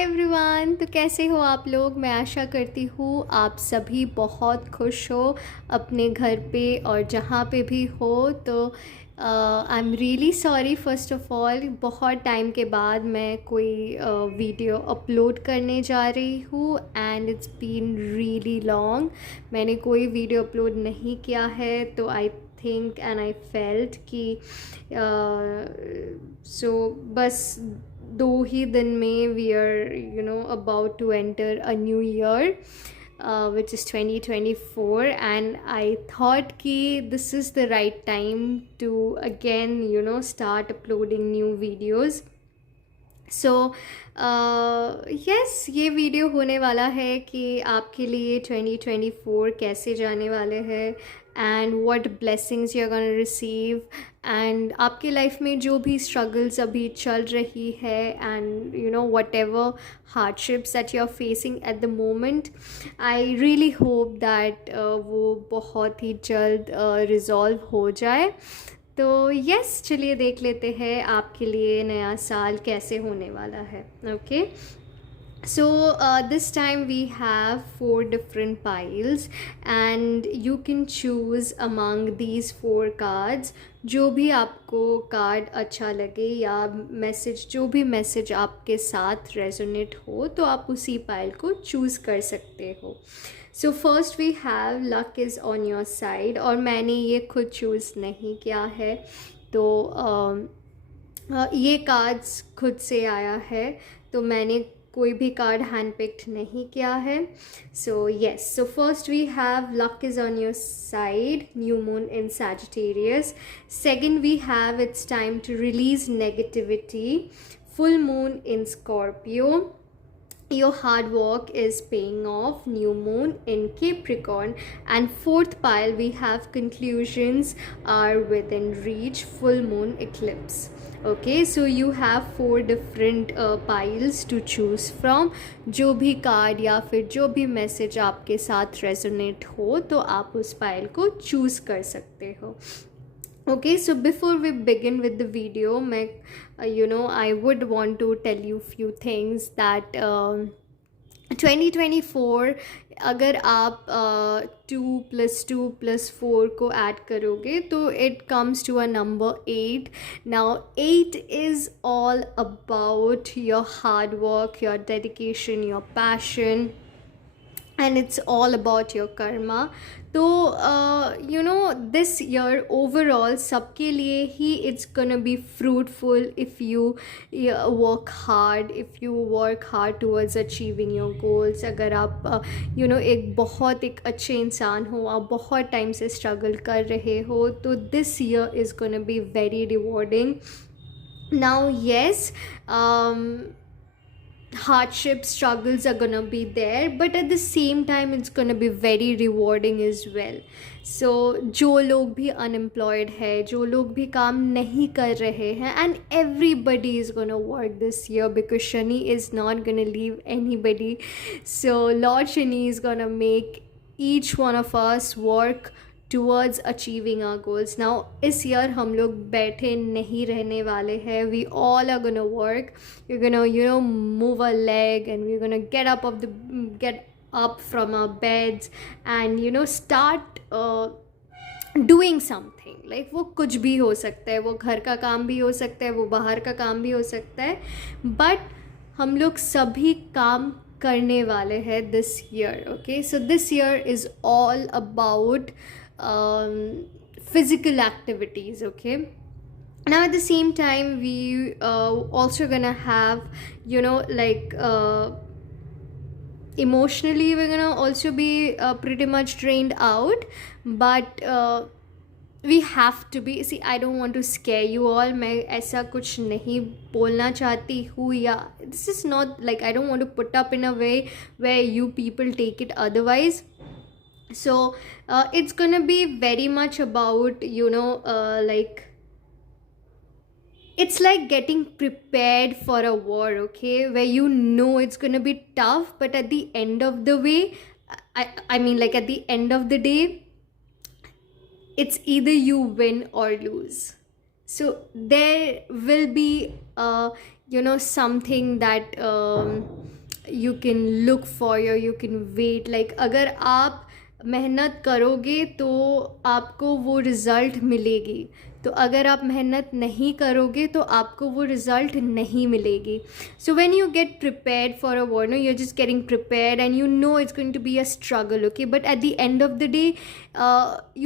Hi everyone. तो कैसे हो आप लोग? मैं आशा करती हूँ आप सभी बहुत खुश हो अपने घर पे और जहाँ पे भी हो। तो I am really sorry first of all, बहुत टाइम के बाद मैं कोई वीडियो अपलोड करने जा रही हूँ and it's been really long. मैंने कोई वीडियो अपलोड नहीं किया है, तो I think and I felt कि सो बस 2 ही दिन में we are about to enter a new year which is 2024, and I thought ki this is the right time to again start uploading new videos. So yes, ये video होने वाला है कि आपके लिए 2024 कैसे जाने वाले हैं and what blessings you are gonna receive, and आपके लाइफ में जो भी स्ट्रगल्स अभी चल रही है and whatever hardships that you are facing at the moment, I really hope that वो बहुत ही जल्द रिजॉल्व हो जाए। तो यस, चलिए देख लेते हैं आपके लिए नया साल कैसे होने वाला है। Okay, so this time we have 4 different piles and you can choose among these 4 cards। जो भी आपको कार्ड अच्छा लगे या मैसेज, जो भी मैसेज आपके साथ रेजोनेट हो, तो आप उसी पाइल को चूज़ कर सकते हो। So first we have luck is on your side, और मैंने ये खुद चूज़ नहीं किया है, तो ये कार्ड्स खुद से आया है, तो मैंने कोई भी कार्ड हैंड पिक्ड नहीं किया है। So yes, so first we have luck is on your side, new moon in Sagittarius. Second we have it's time to release negativity, full moon in Scorpio, your hard work is paying off, new moon in Capricorn, and fourth pile we have conclusions are within reach, full moon eclipse। Okay, so you have 4 different piles to choose from। जो भी card या फिर जो भी message आपके साथ resonate हो, तो आप उस पाइल को चूज़ कर सकते हो। Okay, so before we begin with the video, I would want to tell you few things that 2024, अगर आप 2 + 2 + 4 को ऐड करोगे तो it comes to a number 8। Now 8 is all about your hard work, your dedication, your passion, and it's all about your karma। तो this year overall सबके लिए ही it's gonna be fruitful if you work hard, if you work hard towards achieving your goals। अगर आप एक अच्छे इंसान हो, आप बहुत टाइम से स्ट्रगल कर रहे हो, तो this year is gonna be very rewarding। Now yes, hardship struggles are gonna be there, but at the same time it's gonna be very rewarding as well। So जो लोग भी unemployed है, जो लोग भी काम नहीं कर रहे हैं, and everybody is gonna work this year because Shani is not gonna leave anybody। So Lord Shani is gonna make each one of us work towards achieving our goals। Now इस year हम लोग बैठे नहीं रहने वाले हैं, we all are gonna work, we're gonna move a leg, and we're gonna get up from our beds and start doing something। like वो कुछ भी हो सकता है, वो घर का काम भी हो सकता है, वो बाहर का काम भी हो सकता है, but हम लोग सभी काम करने वाले हैं this year। okay, so this year is all about physical activities। okay, now at the same time we also gonna have emotionally we're gonna also be pretty much drained out, but we have to be, see, I don't want to scare you all, मैं ऐसा कुछ नहीं बोलना चाहती हूँ, या this is not like I don't want to put up in a way where you people take it otherwise। So it's gonna be very much about it's like getting prepared for a war, okay, where it's gonna be tough, but at the end of the way, I mean like at the end of the day, it's either you win or lose। So there will be something that you can look for, or you can wait. Like अगर आप मेहनत करोगे तो आपको वो result मिलेगी, तो अगर आप मेहनत नहीं करोगे तो आपको वो रिज़ल्ट नहीं मिलेगी. So when you get prepared for a war, no, you're just getting prepared and you know it's going to be a struggle, okay, but at the end of the day,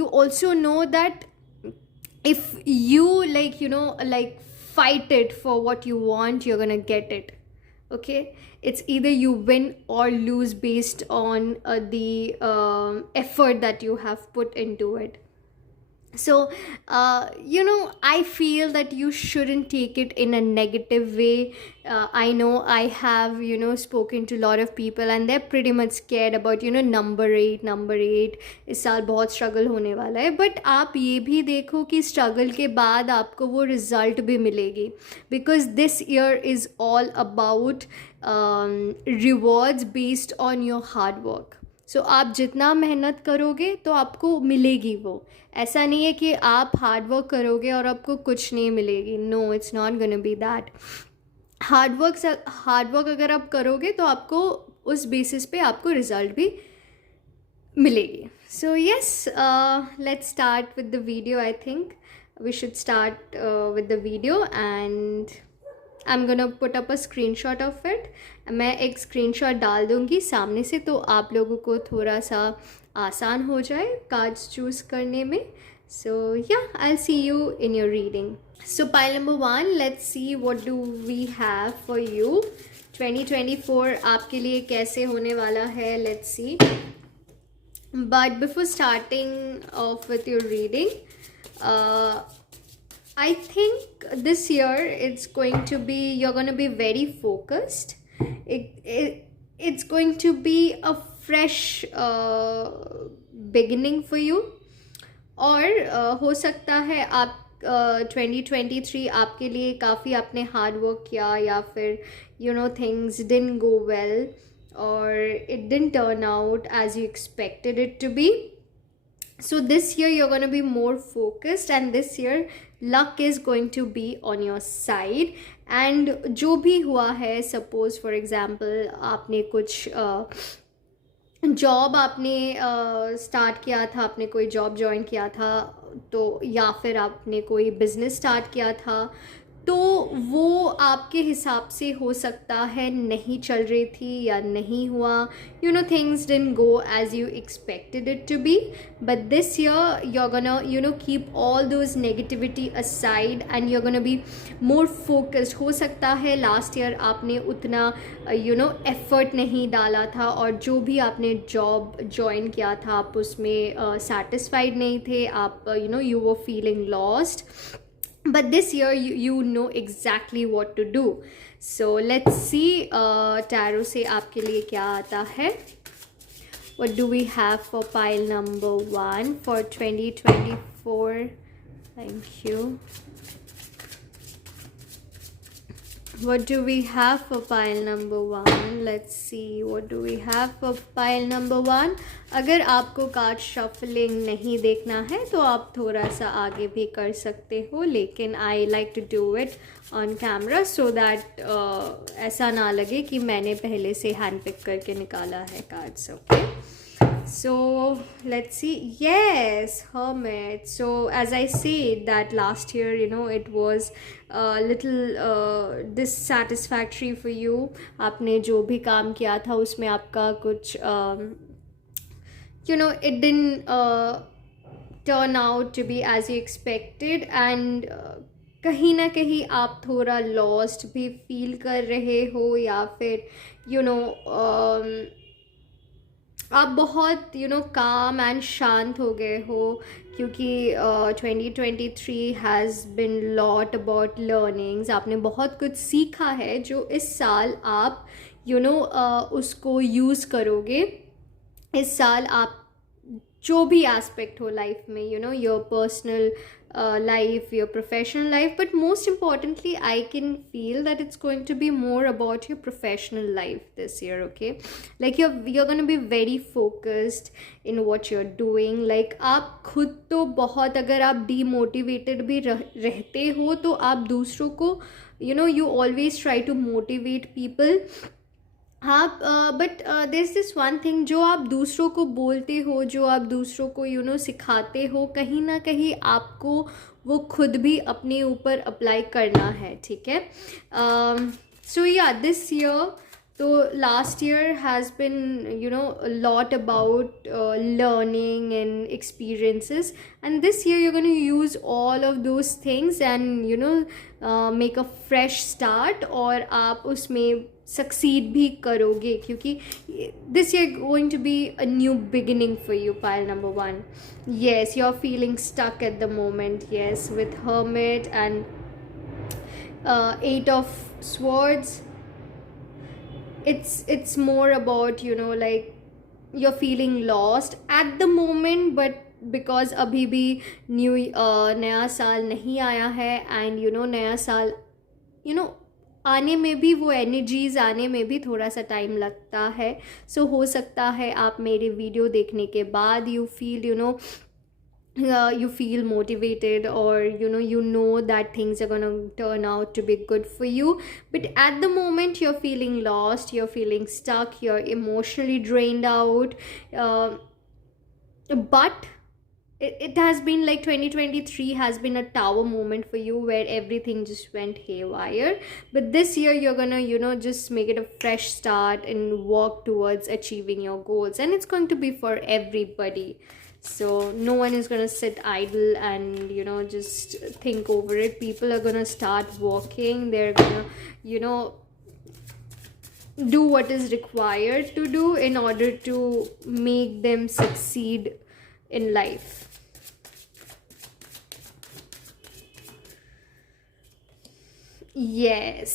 you also know that if you, like, you know, like, fight it for what you want, you're gonna get it. Okay, it's either you win or lose based on the effort that you have put into it. So you know, I feel that you shouldn't take it in a negative way. I know I have, you know, spoken to a lot of people and they're pretty much scared about, you know, number 8 इस साल बहुत struggle होने वाला है. But आप ये भी देखो कि स्ट्रगल के बाद आपको वो रिज़ल्ट भी मिलेगी, because this year is all about rewards based on your hard work. So आप जितना मेहनत करोगे तो आपको मिलेगी वो. ऐसा नहीं है कि आप हार्ड वर्क करोगे और आपको कुछ नहीं मिलेगी. No, it's not gonna be that. Hard work अगर आप करोगे तो आपको उस बेसिस पे आपको रिज़ल्ट भी मिलेगी. So yes, let's start with the video. I think we should start with the video and I am gonna put up a screenshot of it. मैं एक स्क्रीनशॉट डाल दूँगी सामने से, तो आप लोगों को थोड़ा सा आसान हो जाए कार्ड्स चूज़ करने में. So yeah, I will see you in your reading. So pile number 1, let's see what do we have for you. 2024 आपके लिए कैसे होने वाला है, let's see. But before starting off with your reading, I think this year you're going to be very focused. It's going to be a fresh beginning for you. और हो सकता है आप 2023 आपके लिए काफ़ी आपने हार्ड वर्क किया, या फिर you know things didn't go well or it didn't turn out as you expected it to be. So this year you're going to be more focused and this year luck is going to be on your side. And जो भी हुआ है, suppose for example आपने कुछ job आपने start किया था, आपने कोई जॉब ज्वाइन किया था, तो या फिर आपने कोई बिज़नेस स्टार्ट किया था, तो वो आपके हिसाब से हो सकता है नहीं चल रही थी या नहीं हुआ. You know, things didn't go as you expected it to be. But this year you are gonna, you know, keep all those negativity aside and you are gonna be more focused. हो सकता है last year आपने उतना you know effort नहीं डाला था, और जो भी आपने जॉब ज्वाइन किया था आप उसमें सेटिस्फाइड नहीं थे, आप you know you were feeling lost. But this year you know exactly what to do. So let's see tarot से आपके लिए क्या आता है. What do we have for pile number 1 for 2024? Thank you. What do we have for pile number 1? Let's see. What do we have for pile number 1? अगर आपको card shuffling नहीं देखना है तो आप थोड़ा सा आगे भी कर सकते हो, लेकिन I like to do it on camera so that ऐसा ना लगे कि मैंने पहले से हैंड पिक करके निकाला है cards. Okay, so let's see. Yes, Hermit. So as I said that last year, you know, it was a little dissatisfactory for you. आपने जो भी काम किया था उसमें आपका कुछ you know it didn't turn out to be as you expected, and कहीं ना कहीं आप थोड़ा लॉस्ट भी फील कर रहे हो, या फिर you know आप बहुत यू नो काम एंड शांत हो गए हो, क्योंकि 2023 has been lot about learnings. आपने बहुत कुछ सीखा है जो इस साल आप यू नो उसको यूज़ करोगे. इस साल आप जो भी एस्पेक्ट हो लाइफ में, you know your personal life, your professional life, but most importantly I can feel that it's going to be more about your professional life this year. Okay, like you're going to be very focused in what you're doing. Like आप खुद तो बहुत, अगर आप demotivated भी रहते हो तो आप दूसरों को you know you always try to motivate people. हाँ, but there is this one thing, जो आप दूसरों को बोलते हो, जो आप दूसरों को सिखाते हो, कहीं ना कहीं आपको वो खुद भी अपने ऊपर अप्लाई करना है, ठीक है? सो या दिस ईयर, तो last year has been lot about learning and experiences, and this year you're going to use all of those things and make a fresh start, और आप उसमें सक्सीड भी करोगे, क्योंकि this year going to be a new beginning for you. Pile number 1, yes, you're feeling stuck at the moment, yes, with hermit and 8 of swords. It's more about like you're feeling lost at the moment, but because अभी भी नया साल नहीं आया है, and नया साल आने में भी, वो एनर्जीज़ आने में भी थोड़ा सा टाइम लगता है. सो हो सकता है आप मेरे वीडियो देखने के बाद you feel you feel motivated, or that things are gonna turn out to be good for you, but at the moment you're feeling lost, you're feeling stuck, you're emotionally drained out. But it has been like 2023 has been a tower moment for you, where everything just went haywire. But this year you're gonna just make it a fresh start and work towards achieving your goals, and it's going to be for everybody. So no one is gonna sit idle and just think over it. People are gonna start working, they're gonna do what is required to do in order to make them succeed in life. Yes,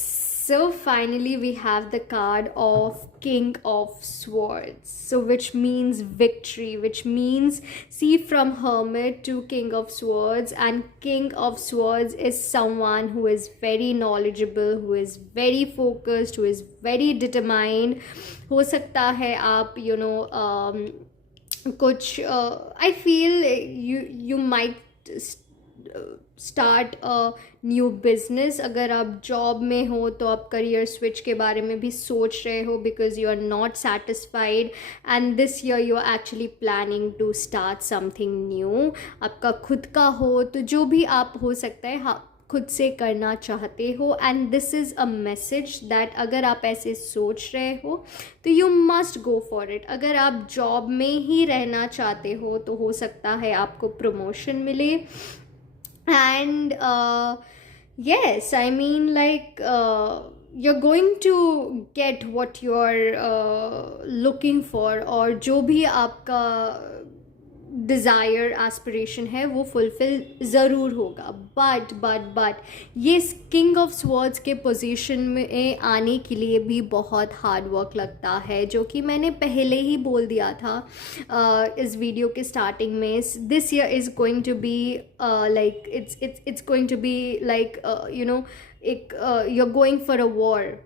so finally we have the card of King of Swords, so which means victory, which means, see, from Hermit to King of Swords, and King of Swords is someone who is very knowledgeable, who is very focused, who is very determined. हो सकता है आप कुछ I feel you might start a new business. अगर आप job में हो तो आप करियर स्विच के बारे में भी सोच रहे हो, because you are not satisfied, and this year you are actually planning to start something new. आपका खुद का हो, तो जो भी आप हो सकता है, हाँ, खुद से करना चाहते हो. And this is a message that अगर आप ऐसे सोच रहे हो तो you must go for it. अगर आप जॉब में ही रहना चाहते हो तो हो सकता है आपको प्रमोशन मिले. And yes, I mean, like, you're going to get what you're looking for, और जो भी आपका डिज़ायर एस्पिरेशन है वो फुलफिल ज़रूर होगा. बट ये किंग ऑफ स्वर्ड्स के पोजीशन में आने के लिए भी बहुत हार्ड वर्क लगता है, जो कि मैंने पहले ही बोल दिया था इस वीडियो के स्टार्टिंग में. This year is going to be like it's going to be like you are going for a war.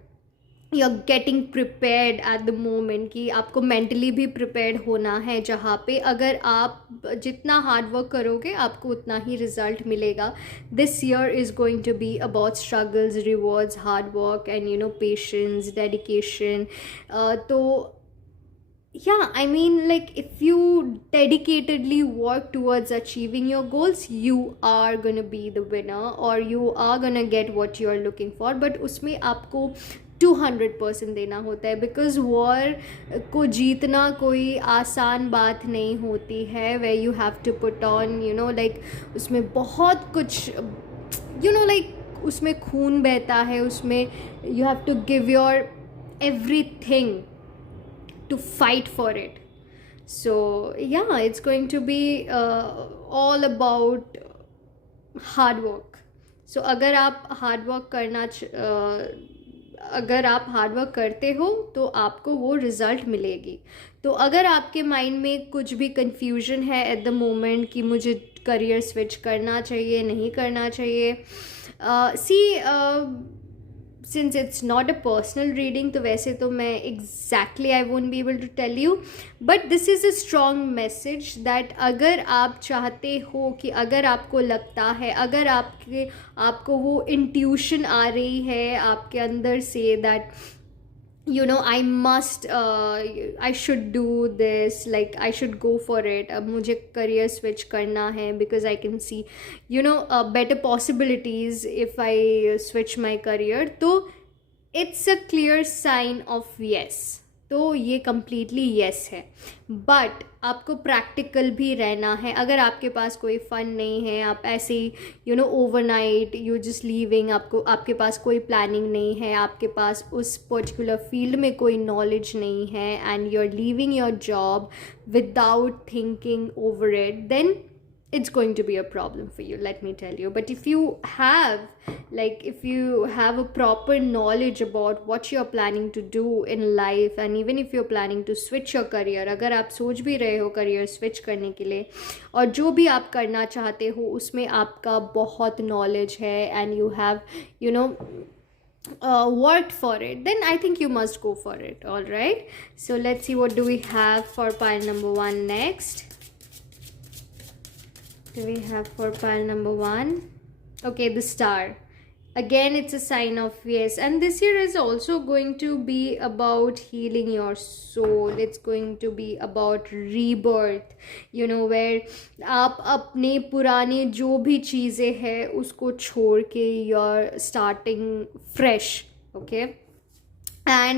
You are getting prepared at the moment, कि आपको मेंटली भी प्रिपेयर्ड होना है, जहाँ पे अगर आप जितना हार्ड वर्क करोगे आपको उतना ही रिजल्ट मिलेगा. This year is going to be about struggles, rewards, hard work and patience, dedication. तो yeah, I mean, like, if you dedicatedly work towards achieving your goals, you are gonna be the winner, or you are gonna get what you are looking for. but उसमें आपको 200% देना होता है, because war को जीतना कोई आसान बात नहीं होती है. Way you have to put on like, उसमें बहुत कुछ लाइक उसमें खून बहता है, उसमें you have to give your everything to fight for it. So yeah, it's going to be all about hard work. So अगर आप हार्ड वर्क अगर आप हार्ड वर्क करते हो तो आपको वो रिज़ल्ट मिलेगी. तो अगर आपके माइंड में कुछ भी कन्फ्यूजन है एट द मोमेंट कि मुझे करियर स्विच करना चाहिए, नहीं करना चाहिए, since it's not a personal reading, तो वैसे तो मैं exactly I won't be able to tell you, but this is a strong message that अगर आप चाहते हो, कि अगर आपको लगता है, अगर आपको वो intuition आ रही है आपके अंदर से that I should do this, like I should go for it, अब मुझे करियर स्विच करना है because I can see better possibilities if I switch my career. तो it's a clear sign of yes. तो ये कम्प्लीटली येस है. But आपको practical भी रहना है. अगर आपके पास कोई फंड नहीं है, आप ऐसे ही ओवरनाइट यू जस्ट लीविंग, आपके पास कोई प्लानिंग नहीं है, आपके पास उस पर्टिकुलर फील्ड में कोई नॉलेज नहीं है, and you are leaving your job without thinking over it, then it's going to be a problem for you, let me tell you. But if you have a proper knowledge about what you're planning to do in life, and even if you're planning to switch your career, अगर आप सोच भी रहे हो career switch करने के लिए, और जो भी आप करना चाहते हो उसमें आपका बहुत नॉलेज है, and you have worked for it, then I think you must go for it. All right, so let's see what do we have for pile number 1 next. Do we have for pile number 1? Okay, the star. Again, it's a sign of yes. And this year is also going to be about healing your soul. It's going to be about rebirth. Where आप अपने पुराने जो भी चीज़ें हैं उसको छोड़ के you're starting fresh. Okay? And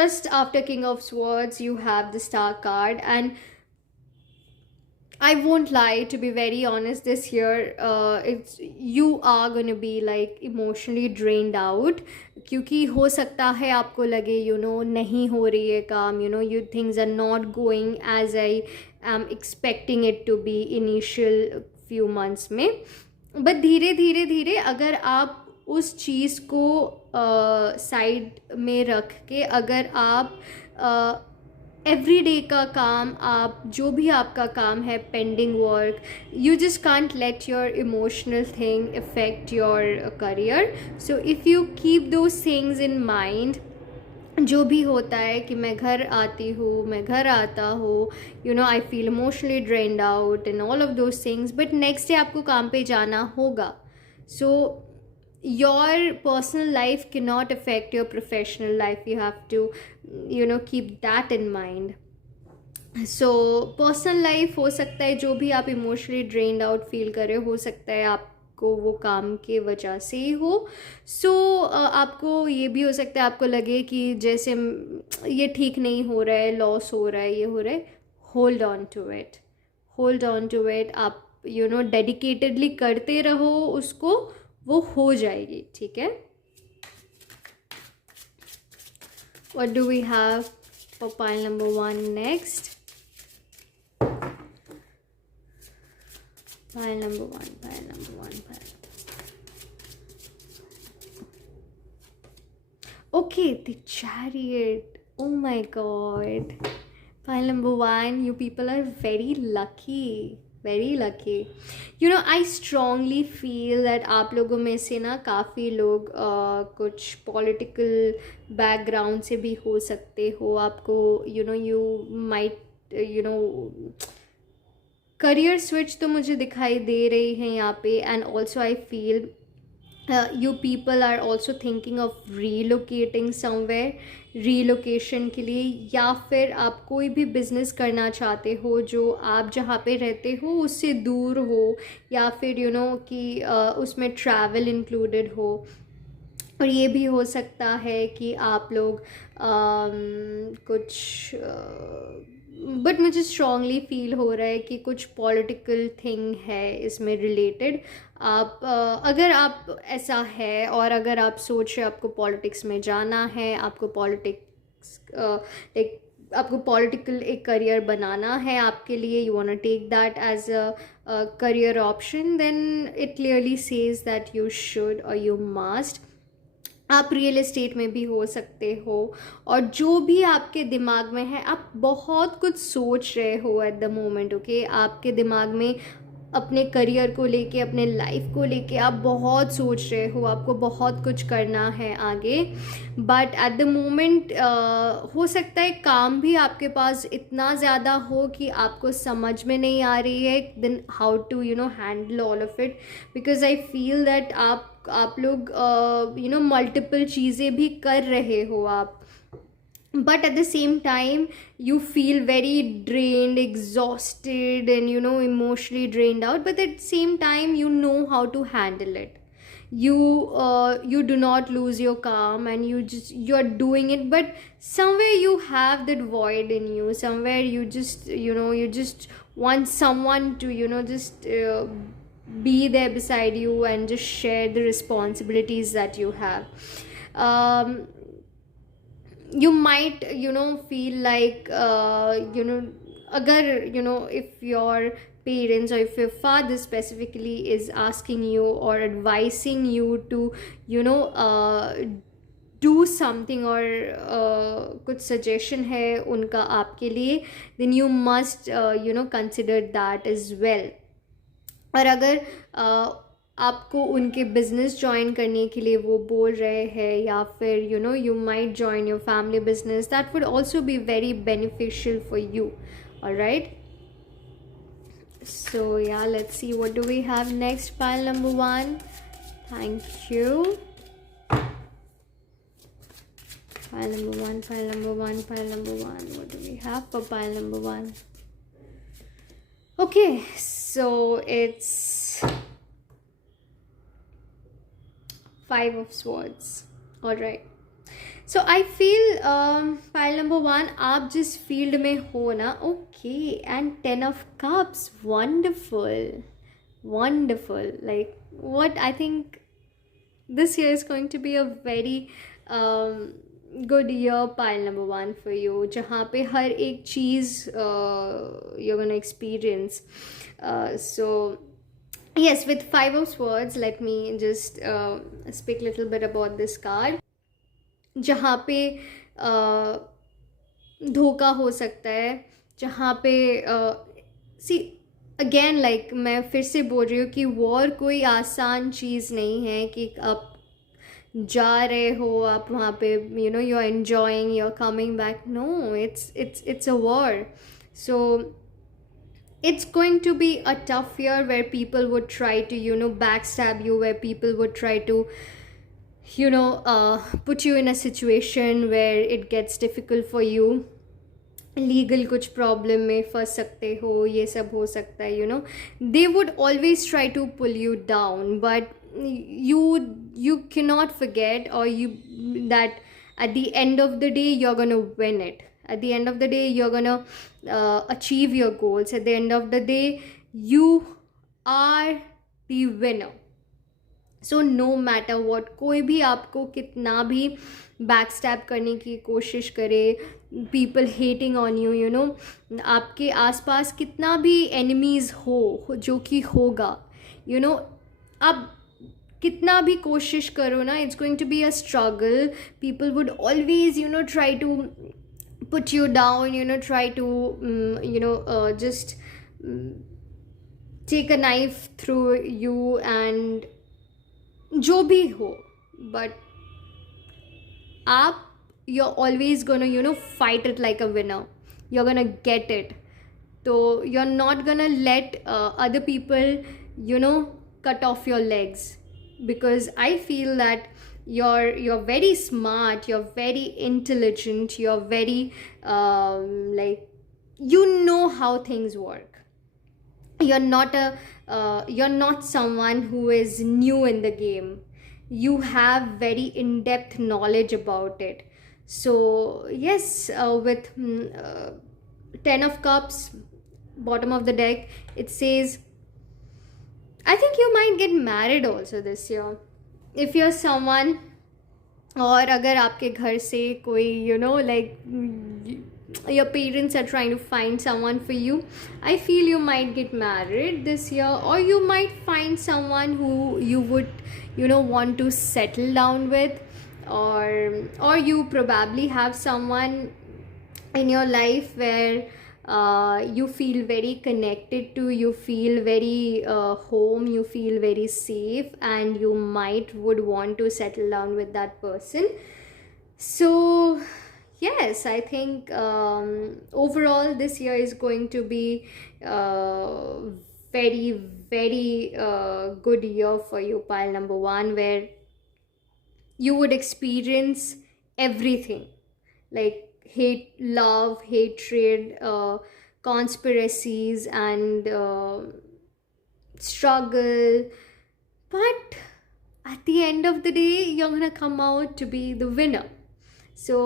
just after King of Swords, you have the Star card. And I won't lie, to be very honest, this year you are gonna be like emotionally drained out, क्योंकि हो सकता है आपको लगे नहीं हो रही है काम, you things are not going as I am expecting it to be initial few months में. but धीरे धीरे धीरे अगर आप उस चीज़ को साइड में रख के, अगर आप एवरी डे का काम, आप जो भी आपका काम है, pending work, you just can't let your emotional thing effect your career. So if you keep those things in mind, जो भी होता है कि मैं घर आती हूँ, मैं घर आता हूँ, I feel emotionally drained out and all of those things, but next day आपको काम पे जाना होगा. सो your personal life cannot affect your professional life. You have to keep that in mind. So personal life हो सकता है जो भी आप इमोशनली ड्रेन्ड आउट फील कर रहे हो सकता है आपको वो काम के वजह से ही हो. सो आपको ये भी हो सकता है आपको लगे कि जैसे ये ठीक नहीं हो रहा है, लॉस हो रहा है, ये हो रहा है. Hold on to it. आप डेडिकेटेडली करते रहो उसको, वो हो जाएगी. ठीक है. What do we have for pile number 1 next? Pile number 1. Okay, the Chariot. Oh my god. Pile number 1, you people are very lucky. I strongly feel that आप लोगों में से ना काफ़ी लोग कुछ पॉलिटिकल बैकग्राउंड से भी हो सकते हो. आपको यू माइट करियर स्विच तो मुझे दिखाई दे रही है यहाँ पे. And also I feel you people are also thinking of relocating somewhere, relocation के लिए, या फिर आप कोई भी बिज़नेस करना चाहते हो जो आप जहाँ पे रहते हो उससे दूर हो, या फिर कि उसमें ट्रैवल इंक्लूडेड हो. और ये भी हो सकता है कि आप लोग कुछ बट मुझे स्ट्रांगली फील हो रहा है कि कुछ पॉलिटिकल थिंग है इसमें रिलेटेड. आप अगर आप ऐसा है और अगर आप सोच रहे आपको पॉलिटिक्स में जाना है, आपको आपको पॉलिटिकल एक करियर बनाना है आपके लिए, you want to take that as a career option, then it clearly says that you should और यू मस्ट. आप रियल एस्टेट में भी हो सकते हो, और जो भी आपके दिमाग में है, आप बहुत कुछ सोच रहे हो एट द मोमेंट. ओके, आपके दिमाग में अपने करियर को लेके, अपने लाइफ को लेके आप बहुत सोच रहे हो, आपको बहुत कुछ करना है आगे. बट एट द मोमेंट हो सकता है काम भी आपके पास इतना ज़्यादा हो कि आपको समझ में नहीं आ रही है then how to handle all of it. Because I feel that आप लोग मल्टीपल चीज़ें भी कर रहे हो. आप but at the same time you feel very drained, exhausted, and emotionally drained out, but at the same time you know how to handle it. You do not lose your calm, and you're doing it, but somewhere you have that void in you. Somewhere you just want someone to just be there beside you and just share the responsibilities that you have. um, you might feel like agar if your parents or if your father specifically is asking you or advising you to do something, or कुछ suggestion है उनका आपके लिए, then you must consider that as well. और अगर आपको उनके business join करने के लिए वो बोल रहे हैं, या फिर you might join your family business, that would also be very beneficial for you. Alright, so yeah, let's see what do we have next. Pile number 1. Thank you. Pile number 1, pile number 1, pile number 1. What do we have for pile number 1? Okay, so it's 5 of swords. All right, so I feel pile number 1, आप जिस field में हो ना, okay, and 10 of cups, wonderful. Like, what I think this year is going to be a very good year, pile number 1 for you, जहाँ पे हर एक चीज़ you're gonna experience. So yes, with 5 of swords, let me just speak a little bit about this card. जहाँ पे धोखा हो सकता है, जहाँ पे सी अगेन, लाइक मैं फिर से बोल रही हूँ कि वॉर कोई आसान चीज़ नहीं है कि आप जा रहे हो, आप वहाँ पे you are enjoying, you are coming back. No, it's a war. So it's going to be a tough year where people would try to backstab you, where people would try to put you in a situation where it gets difficult for you. Legal कुछ problem में फंस सकते हो, ये सब हो सकता है. They would always try to pull you down, but you cannot forget, or that at the end of the day you're gonna win it. At the end of the day you're gonna achieve your goals. At the end of the day you are the winner. So no matter what, कोई भी आपको कितना भी back step करने की कोशिश करे, people hating on you आपके आसपास कितना भी एनिमीज़ हो, जो कि होगा, आप कितना भी कोशिश करो ना, it's going to be a struggle. People would always try to put you down, try to just take a knife through you, and जो भी हो, but आप, you're always gonna fight it like a winner. You're gonna get it. So you're not gonna let other people cut off your legs, because I feel that you're very smart, you're very intelligent, you're very like, how things work. You're not someone who is new in the game. You have very in-depth knowledge about it. So yes, with 10 of cups, bottom of the deck, it says I think you might get married also this year. If you're someone, और अगर आपके घर से कोई like your parents are trying to find someone for you, I feel you might get married this year, or you might find someone who you would want to settle down with, or you probably have someone in your life where you feel very connected to, you feel very home, you feel very safe, and you would want to settle down with that person. So yes, I think overall this year is going to be very, very good year for you, pile number 1, where you would experience everything. Like, love, hatred, conspiracies, and struggle. But at the end of the day, you're gonna come out to be the winner. So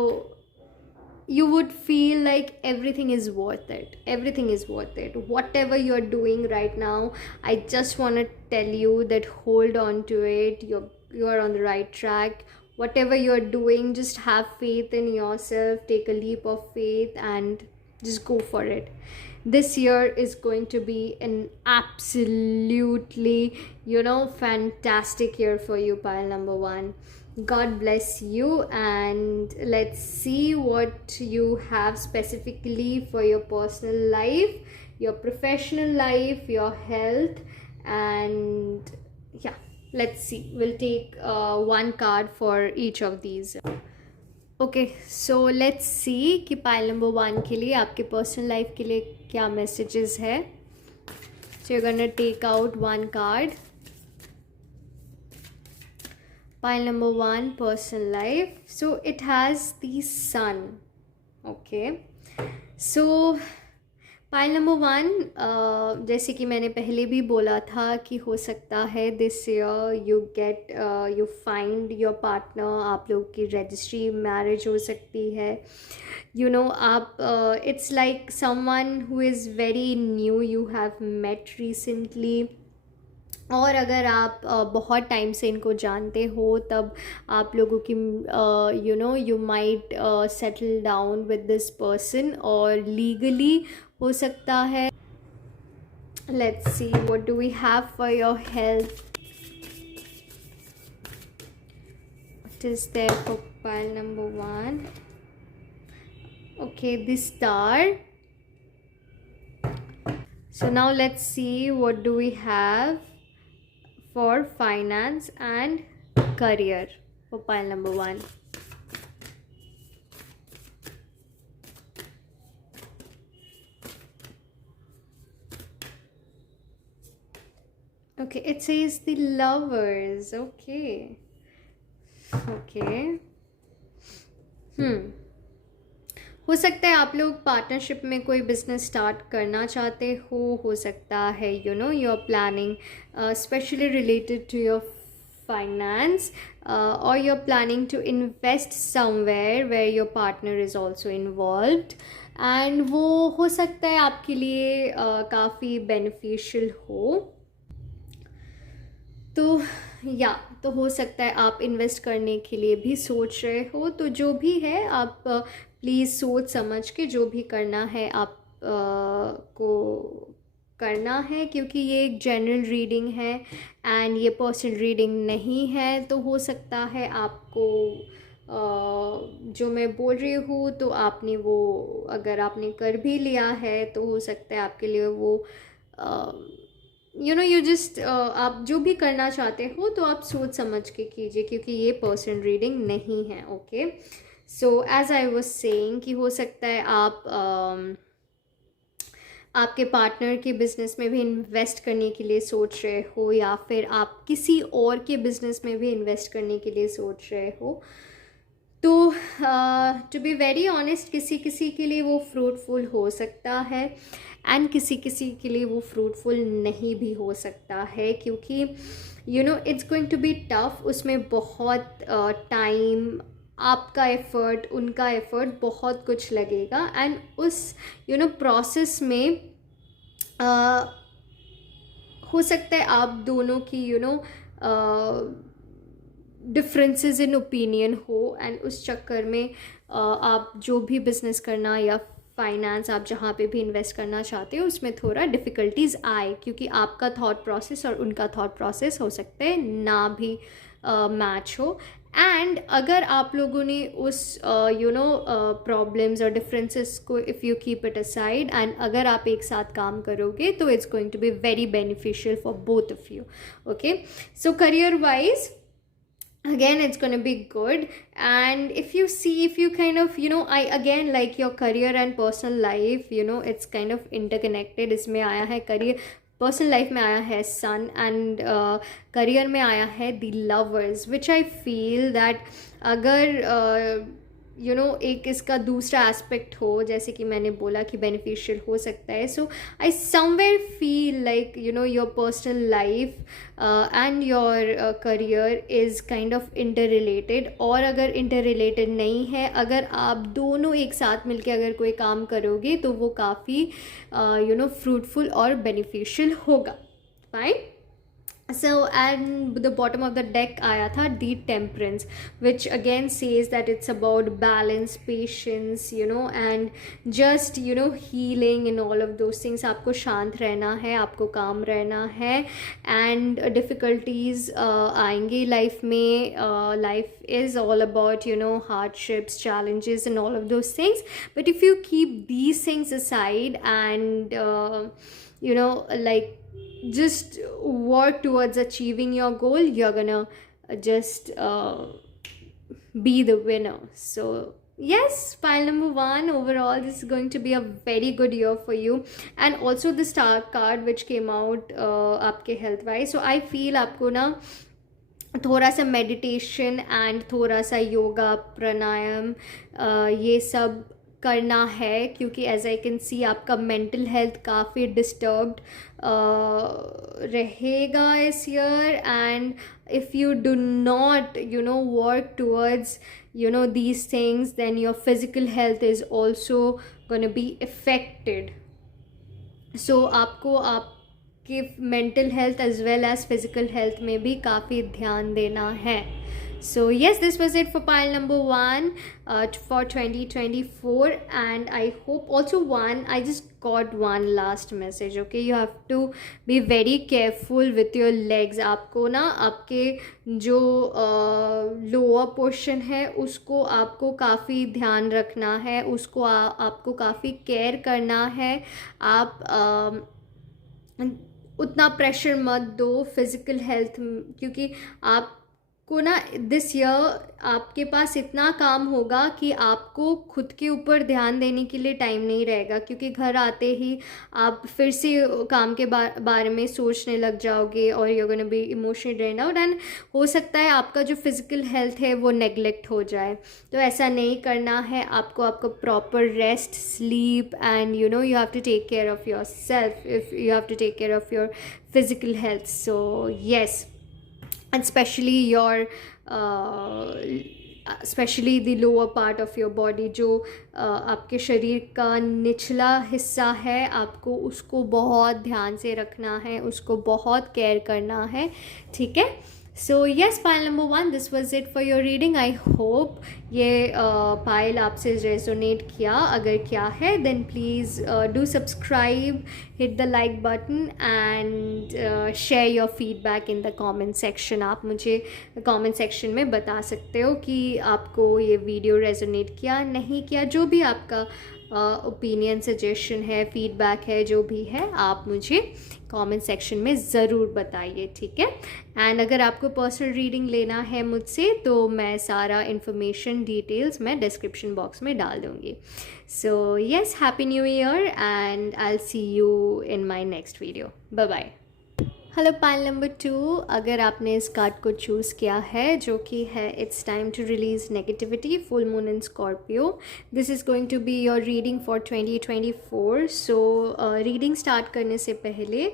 you would feel like everything is worth it. Everything is worth it. Whatever you're doing right now, I just want to tell you that hold on to it. You're on the right track. Whatever you're doing, just have faith in yourself. Take a leap of faith and just go for it. This year is going to be an absolutely, fantastic year for you, pile number one. God bless you, and let's see what you have specifically for your personal life, your professional life, your health, and yeah, let's see. We'll take one card for each of these. Okay, so let's see कि pile number one के लिए, आपके personal life के लिए क्या messages है. So you gonna take out one card. Pile number one, personal life. So it has the sun. Okay. So pile number one, जैसे कि मैंने पहले भी बोला था कि हो सकता है this year you find your partner. आप लोग की registry marriage हो सकती है. आप it's like someone who is very new you have met recently. और अगर आप बहुत टाइम से इनको जानते हो, तब आप लोगों की you might settle down with this person, और लीगली हो सकता है. Let's see what do we have for your health. What is there for pile number one. Okay, the star. So now let's see what do we have for finance and career for pile number one. Okay, it says the lovers. Okay. हो सकता है आप लोग partnership में कोई business start करना चाहते हो सकता है you are planning specially related to your finance, और you are planning to invest somewhere where your partner is also involved, and वो हो सकता है आपके लिए काफ़ी बेनिफिशियल हो. तो हो सकता है आप इन्वेस्ट करने के लिए भी सोच रहे हो. तो जो भी है, आप प्लीज़ सोच समझ के जो भी करना है आप को करना है, क्योंकि ये एक जनरल रीडिंग है एंड ये पर्सनल रीडिंग नहीं है. तो हो सकता है आपको जो मैं बोल रही हूँ, तो आपने वो अगर आपने कर भी लिया है, तो हो सकता है आपके लिए वो यू जस्ट आप जो भी करना चाहते हो तो आप सोच समझ के कीजिए, क्योंकि ये पर्सनल रीडिंग नहीं है. Okay, so as I was saying कि हो सकता है आप आपके पार्टनर के बिज़नेस में भी इन्वेस्ट करने के लिए सोच रहे हो, या फिर आप किसी और के बिज़नेस में भी इन्वेस्ट करने के लिए सोच रहे हो. तो टू बी वेरी ऑनेस्ट, किसी किसी के लिए वो फ्रूटफुल हो सकता है एंड किसी किसी के लिए वो फ्रूटफुल नहीं भी हो सकता है, क्योंकि it's going to be tough. उसमें बहुत टाइम, आपका एफ़र्ट, उनका एफ़र्ट, बहुत कुछ लगेगा, एंड उस प्रोसेस में हो सकता है आप दोनों की डिफरेंसेस इन ओपिनियन हो, एंड उस चक्कर में आप जो भी बिज़नेस करना या फाइनेंस आप जहाँ पे भी इन्वेस्ट करना चाहते हो उसमें थोड़ा डिफ़िकल्टीज़ आए, क्योंकि आपका थॉट प्रोसेस और उनका थॉट प्रोसेस हो सकता है ना भी मैच हो. एंड अगर आप लोगों ने उस प्रॉब्लम्स और डिफरेंसेस को, if you keep it aside, and अगर आप एक साथ काम करोगे, तो it's going to be very beneficial for both of you. Okay, so career wise, again it's going to be good. And if you kind of I again like your career and personal life, it's kind of interconnected. इसमें आया है career, personal life में आया है सन, and career में आया है the lovers, which I feel that अगर एक इसका दूसरा एस्पेक्ट हो, जैसे कि मैंने बोला कि बेनिफिशियल हो सकता है. So I somewhere feel like your personal life and your career is kind of interrelated. और अगर इंटर रिलेटेड नहीं है, अगर आप दोनों एक साथ मिलकर अगर कोई काम करोगे तो वो काफ़ी फ्रूटफुल और बेनिफिशियल होगा. Fine. So and the bottom of the deck आया था the temperance, which again says that it's about balance, patience, and just healing in all of those things. आपको शांत रहना है, आपको काम रहना है, and difficulties आएंगे लाइफ में. Life is all about hardships, challenges and all of those things. But if you keep these things aside and like just work towards achieving your goal, you're gonna just be the winner. So yes, pile number 1, overall this is going to be a very good year for you. And also the star card which came out आपके health wise, so I feel आपको ना थोड़ा सा meditation and थोड़ा सा योगा, प्राणायाम, ये सब करना है, क्योंकि एज आई कैन सी आपका मेंटल हेल्थ काफ़ी डिस्टर्ब्ड रहेगा इस year. And if you do not work towards these things, then your physical health is also going to be affected. So आपको आपके mental health as well as physical health में भी काफ़ी ध्यान देना है. So yes, this was it for pile number 1 for 2024, and I hope also I just got one last message. Okay, you have to be very careful with your legs. आपको ना आपके जो लोअर पोर्शन है उसको आपको काफ़ी ध्यान रखना है, उसको आपको काफ़ी केयर करना है. आप उतना प्रेशर मत दो फिज़िकल हेल्थ, क्योंकि आप को ना दिस ईयर आपके पास इतना काम होगा कि आपको खुद के ऊपर ध्यान देने के लिए टाइम नहीं रहेगा, क्योंकि घर आते ही आप फिर से काम के बारे में सोचने लग जाओगे और you gonna be emotionally drained out, and हो सकता है आपका जो फिज़िकल हेल्थ है वो नेग्लेक्ट हो जाए. तो ऐसा नहीं करना है आपको. आपको proper rest, sleep and you have to take care of your self, if you have to take care of your physical health. So yes, and especially the lower part of your body, जो आपके शरीर का निचला हिस्सा है, आपको उसको बहुत ध्यान से रखना है, उसको बहुत केयर करना है. ठीक है. So yes, pile number 1, this was it for your reading. I hope ये pile आपसे resonate किया. अगर किया है then please do subscribe, hit the like button and share your feedback in the comment section. आप मुझे comment section में बता सकते हो कि आपको ये video resonate किया, नहीं किया. जो भी आपका ओपिनियन, सजेशन है, फीडबैक है, जो भी है, आप मुझे कमेंट सेक्शन में ज़रूर बताइए. ठीक है. एंड अगर आपको पर्सनल रीडिंग लेना है मुझसे तो मैं सारा इन्फॉर्मेशन, डिटेल्स मैं डिस्क्रिप्शन बॉक्स में डाल दूँगी. So yes, happy new year and I will see you in my next video. Bye bye. Hello, pile number 2, अगर आपने इस कार्ड को चूज़ किया है जो कि है it's time to release negativity, full moon in Scorpio, this is going to be your reading for 2024. सो रीडिंग स्टार्ट करने से पहले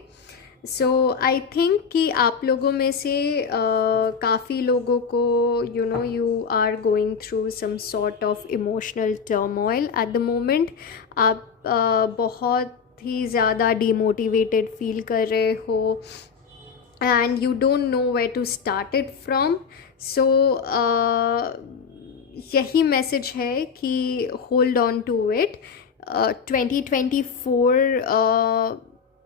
आई थिंक कि आप लोगों में से काफ़ी लोगों को you are going through some sort of emotional turmoil at the moment. आप बहुत ही ज़्यादा डिमोटिवेटेड फील कर रहे हो and you don't know where to start it from. So यही मैसेज है कि hold on to it. 2024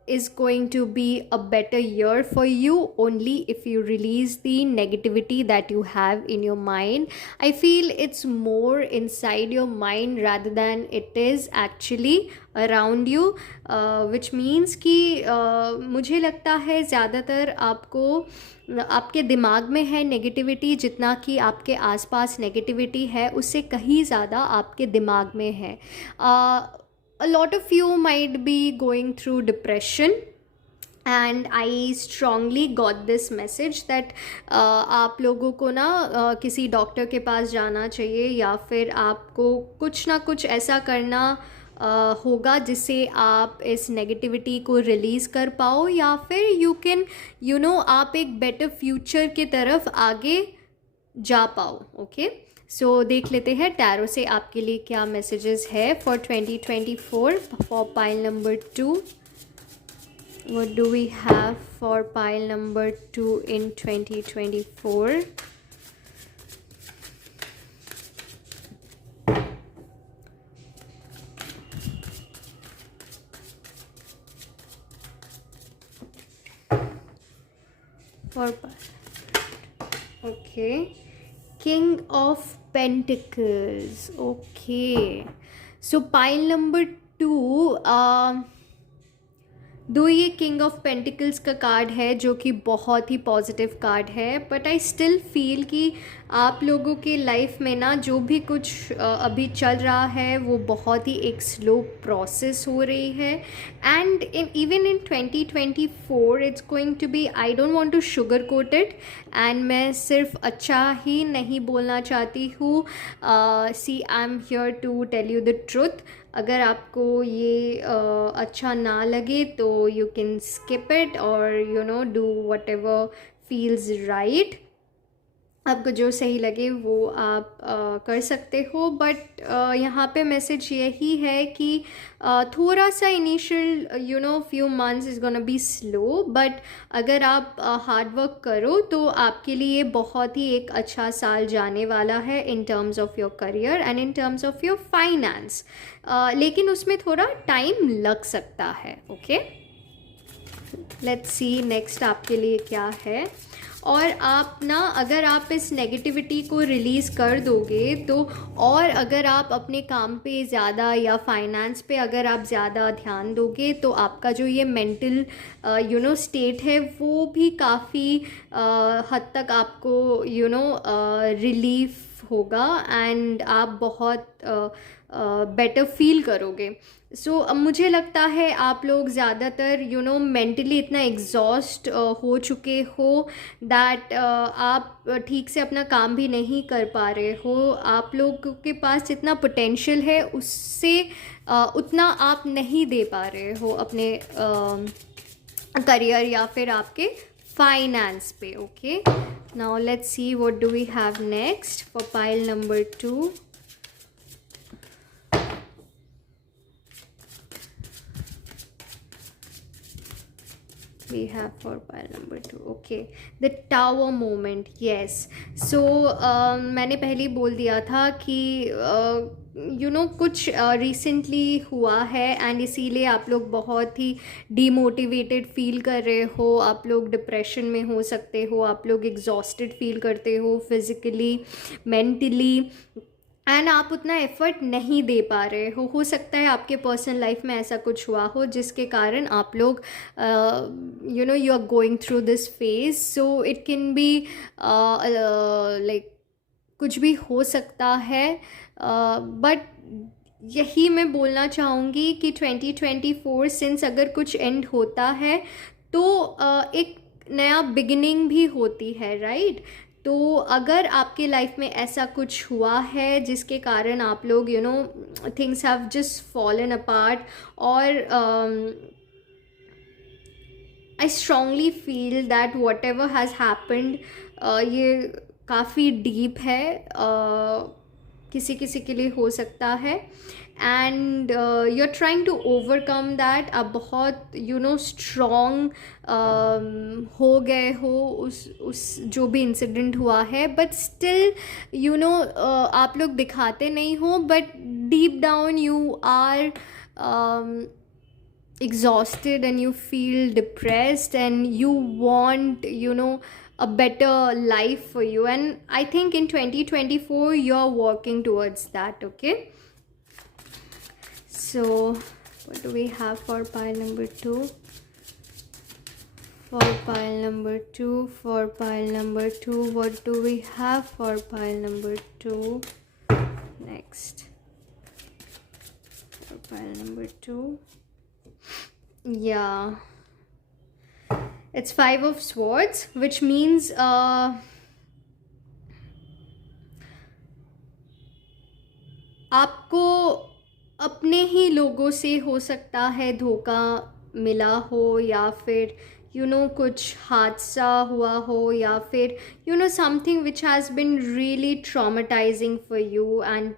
is going to be a better year for you only if you release the negativity that you have in your mind. I feel it's more inside your mind rather than it is actually around you, which means कि मुझे लगता है ज़्यादातर आपको आपके दिमाग में है नेगेटिविटी, जितना कि आपके आसपास नेगेटिविटी है उससे कहीं ज़्यादा आपके दिमाग में है. A lot of you might be going through depression, and I strongly got this message that आप लोगों को ना किसी डॉक्टर के पास जाना चाहिए, या फिर आपको कुछ ना कुछ ऐसा करना होगा जिससे आप इस नेगेटिविटी को रिलीज़ कर पाओ, या फिर यू कैन आप एक बेटर फ्यूचर की तरफ आगे जा पाओ। ओके, सो देख लेते हैं टैरो से आपके लिए क्या मैसेजेस है for 2024 for pile number 2। What do we have for pile number 2 in 2024? For okay, King of Pentacles. Okay, so pile number 2, दो ये किंग ऑफ पेंटिकल्स का कार्ड है जो कि बहुत ही पॉजिटिव कार्ड है, बट आई स्टिल फील कि आप लोगों के लाइफ में ना जो भी कुछ अभी चल रहा है वो बहुत ही एक स्लो प्रोसेस हो रही है। And even in 2024 it's going to be, I don't want to sugar coat it, and मैं सिर्फ अच्छा ही नहीं बोलना चाहती हूँ। See I am here to tell you the truth. अगर आपको ये अच्छा ना लगे तो यू कैन स्किप इट और do whatever feels right. आपको जो सही लगे वो आप कर सकते हो, बट यहाँ पे मैसेज यही है कि थोड़ा सा initial few months is gonna be slow, but अगर आप हार्ड वर्क करो तो आपके लिए बहुत ही एक अच्छा साल जाने वाला है in terms of your career and in terms of your finance, लेकिन उसमें थोड़ा टाइम लग सकता है। ओके, लेट्स सी नेक्स्ट आपके लिए क्या है। और आप ना अगर आप इस नेगेटिविटी को रिलीज़ कर दोगे तो, और अगर आप अपने काम पे ज़्यादा या फाइनेंस पे अगर आप ज़्यादा ध्यान दोगे तो आपका जो ये मेंटल स्टेट है वो भी काफ़ी हद तक आपको रिलीफ होगा एंड आप बहुत बेटर फील करोगे। सो अब मुझे लगता है आप लोग ज़्यादातर मेंटली इतना एग्जॉस्ट हो चुके हो दैट आप ठीक से अपना काम भी नहीं कर पा रहे हो। आप लोग के पास जितना पोटेंशियल है उससे उतना आप नहीं दे पा रहे हो अपने करियर या फिर आपके फाइनेंस पे। Okay, now let's see what do we have next for pile number 2। we have for pile number 2, okay, the tower moment, yes, so मैंने पहले ही बोल दिया था कि कुछ रिसेंटली हुआ है एंड इसीलिए आप लोग बहुत ही डीमोटिवेटेड फील कर रहे हो, आप लोग डिप्रेशन में हो सकते हो, आप लोग एग्जॉस्टेड फील करते हो फिज़िकली मेंटली, एंड आप उतना एफर्ट नहीं दे पा रहे हो सकता है आपके पर्सनल लाइफ में ऐसा कुछ हुआ हो जिसके कारण आप लोग you are going through this phase, so it can be like कुछ भी हो सकता है, बट यही मैं बोलना चाहूँगी कि 2024 सिंस अगर कुछ एंड होता है तो एक नया बिगिनिंग भी होती है, राइट? तो अगर आपके लाइफ में ऐसा कुछ हुआ है जिसके कारण आप लोग things have just fallen apart, और I strongly feel that whatever has happened ये काफ़ी डीप है, किसी किसी के लिए हो सकता है, and you are trying to overcome that. आप बहुत स्ट्रॉन्ग हो गए हो उस जो भी इंसिडेंट हुआ है, बट स्टिल आप लोग दिखाते नहीं हो, but deep down you are exhausted and you feel depressed and you want a better life for you, and I think in 2024 you're working towards that. Okay, so what do we have for pile number 2? For pile number 2, for pile number 2, what do we have for pile number 2 next? For pile number 2, yeah, It's Five of Swords, which means आपको अपने ही लोगों से हो सकता है धोखा मिला हो, या फिर कुछ हादसा हुआ हो, या फिर something which has been really traumatising for you. And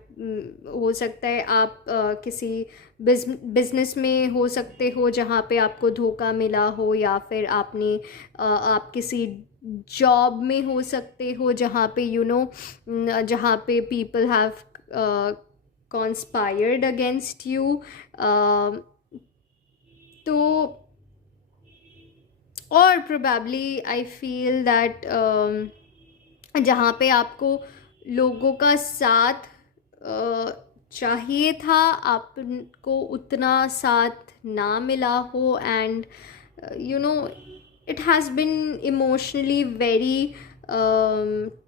हो सकता है आप किसी बिजनेस में हो सकते हो जहाँ पे आपको धोखा मिला हो, या फिर आप किसी जॉब में हो सकते हो जहाँ पे जहाँ पे people have conspired against you। तो और probably I feel that जहाँ पे आपको लोगों का साथ चाहिए था, आपको उतना साथ ना मिला हो, and it has been emotionally very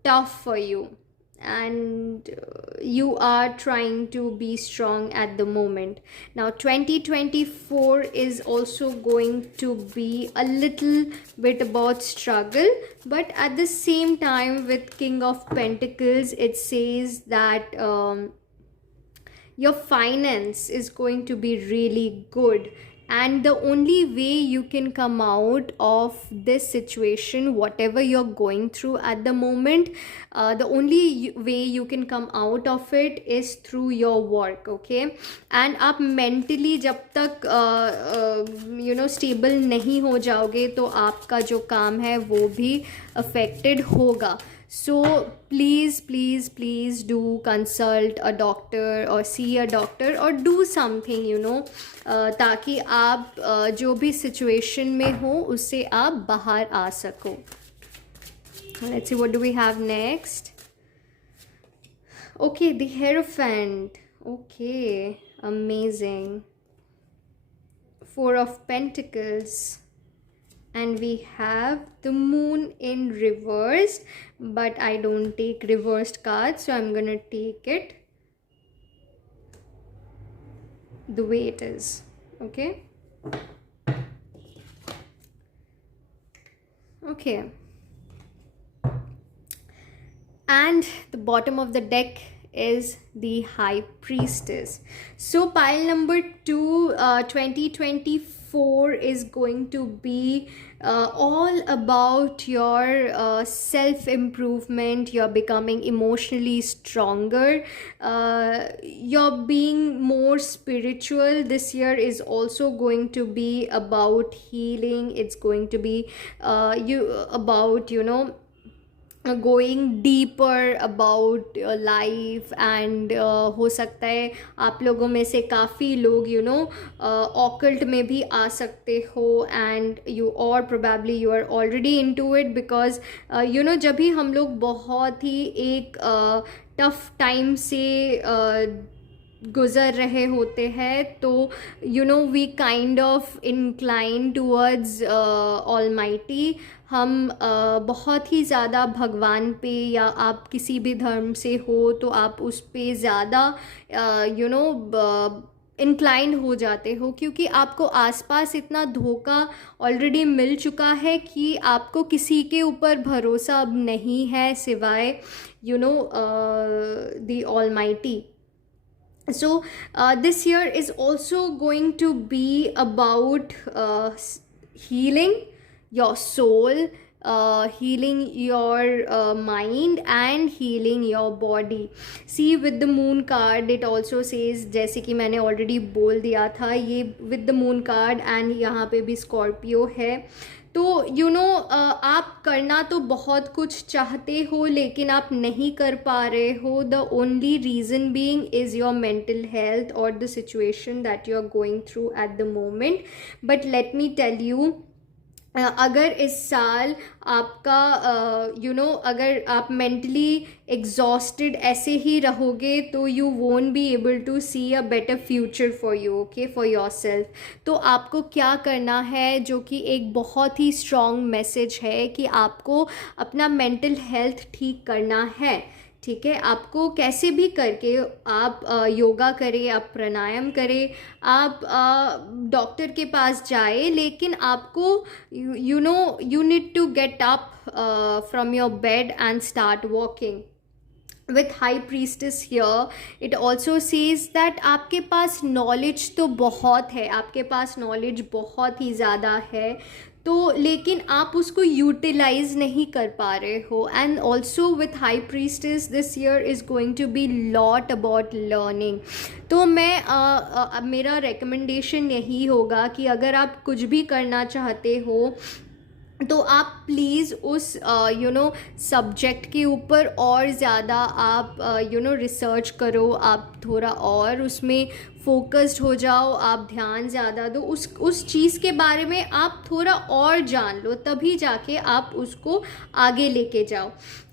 tough for you, and you are trying to be strong at the moment. Now 2024 is also going to be a little bit about struggle, but at the same time, with King of Pentacles, it says that your finance is going to be really good, and the only way you can come out of this situation, whatever you're going through at the moment, the only way you can come out of it is through your work, okay? And आप mentally जब तक stable नहीं हो जाओगे तो आपका जो काम है वो भी affected होगा। So please do consult a doctor or see a doctor or do something, ताकि आप जो भी situation में हो उससे आप बाहर आ सको। Let's see, what do we have next? Okay, the Hierophant. Okay, amazing. Four of Pentacles. And we have the Moon in reversed, but I don't take reversed cards, so I'm gonna take it the way it is, okay? Okay. And the bottom of the deck is the High Priestess. So pile number 2, 2024 is going to be all about your self-improvement. You're becoming emotionally stronger. You're being more spiritual. This year is also going to be about healing. It's going to be going deeper about life, and हो सकता है आप लोगों में से काफ़ी लोग occult में भी आ सकते हो, एंड और probably you are already into it, because जब भी हम लोग बहुत ही एक टफ टाइम से गुज़र रहे होते हैं तो we kind of incline towards Almighty. हम बहुत ही ज़्यादा भगवान पे, या आप किसी भी धर्म से हो तो आप उस पे ज़्यादा इंक्लाइंड हो जाते हो, क्योंकि आपको आसपास इतना धोखा ऑलरेडी मिल चुका है कि आपको किसी के ऊपर भरोसा अब नहीं है सिवाय the almighty. So this year is also going to be about healing your soul, healing your mind, and healing your body. See, with the Moon card it also says, जैसे कि मैंने already बोल दिया था, ये with the Moon card and यहाँ पे भी Scorpio है, तो आप करना तो बहुत कुछ चाहते हो लेकिन आप नहीं कर पा रहे हो। The only reason being is your mental health और the situation that you are going through at the moment. But let me tell you, अगर इस साल आपका अगर आप मेंटली एग्जॉस्टेड ऐसे ही रहोगे तो you won't be able to see a better future for you, okay, for yourself. तो आपको क्या करना है, जो कि एक बहुत ही स्ट्रॉन्ग मैसेज है, कि आपको अपना मेंटल हेल्थ ठीक करना है। ठीक है। आपको कैसे भी करके आप योगा करें, आप प्राणायाम करें, आप डॉक्टर के पास जाए, लेकिन आपको you know you need to get up from your bed and start walking. with high priestess here it also says that आपके पास knowledge तो बहुत है, आपके पास knowledge बहुत ही ज़्यादा है, तो लेकिन आप उसको यूटिलाइज नहीं कर पा रहे हो। And also with high priestess this year is going to be lot about learning. तो मैं मेरा रिकमेंडेशन यही होगा कि अगर आप कुछ भी करना चाहते हो तो आप प्लीज़ उस सब्जेक्ट के ऊपर और ज़्यादा आप रिसर्च करो, आप थोड़ा और उसमें फोकस्ड हो जाओ, आप ध्यान ज़्यादा दो, उस चीज़ के बारे में आप थोड़ा और जान लो, तभी जाके आप उसको आगे लेके जाओ।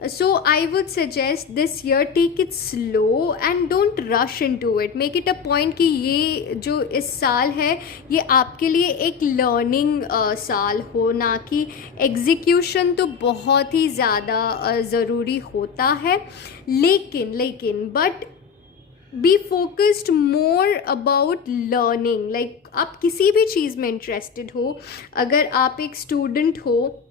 So I would suggest this year take it slow and don't rush into it, make it a point कि ये जो इस साल है ये आपके लिए एक लर्निंग साल हो, ना कि एग्जीक्यूशन तो बहुत ही ज़्यादा ज़रूरी होता है, लेकिन but be focused more about learning. Like आप किसी भी चीज़ में इंटरेस्टेड हो, अगर आप एक स्टूडेंट हो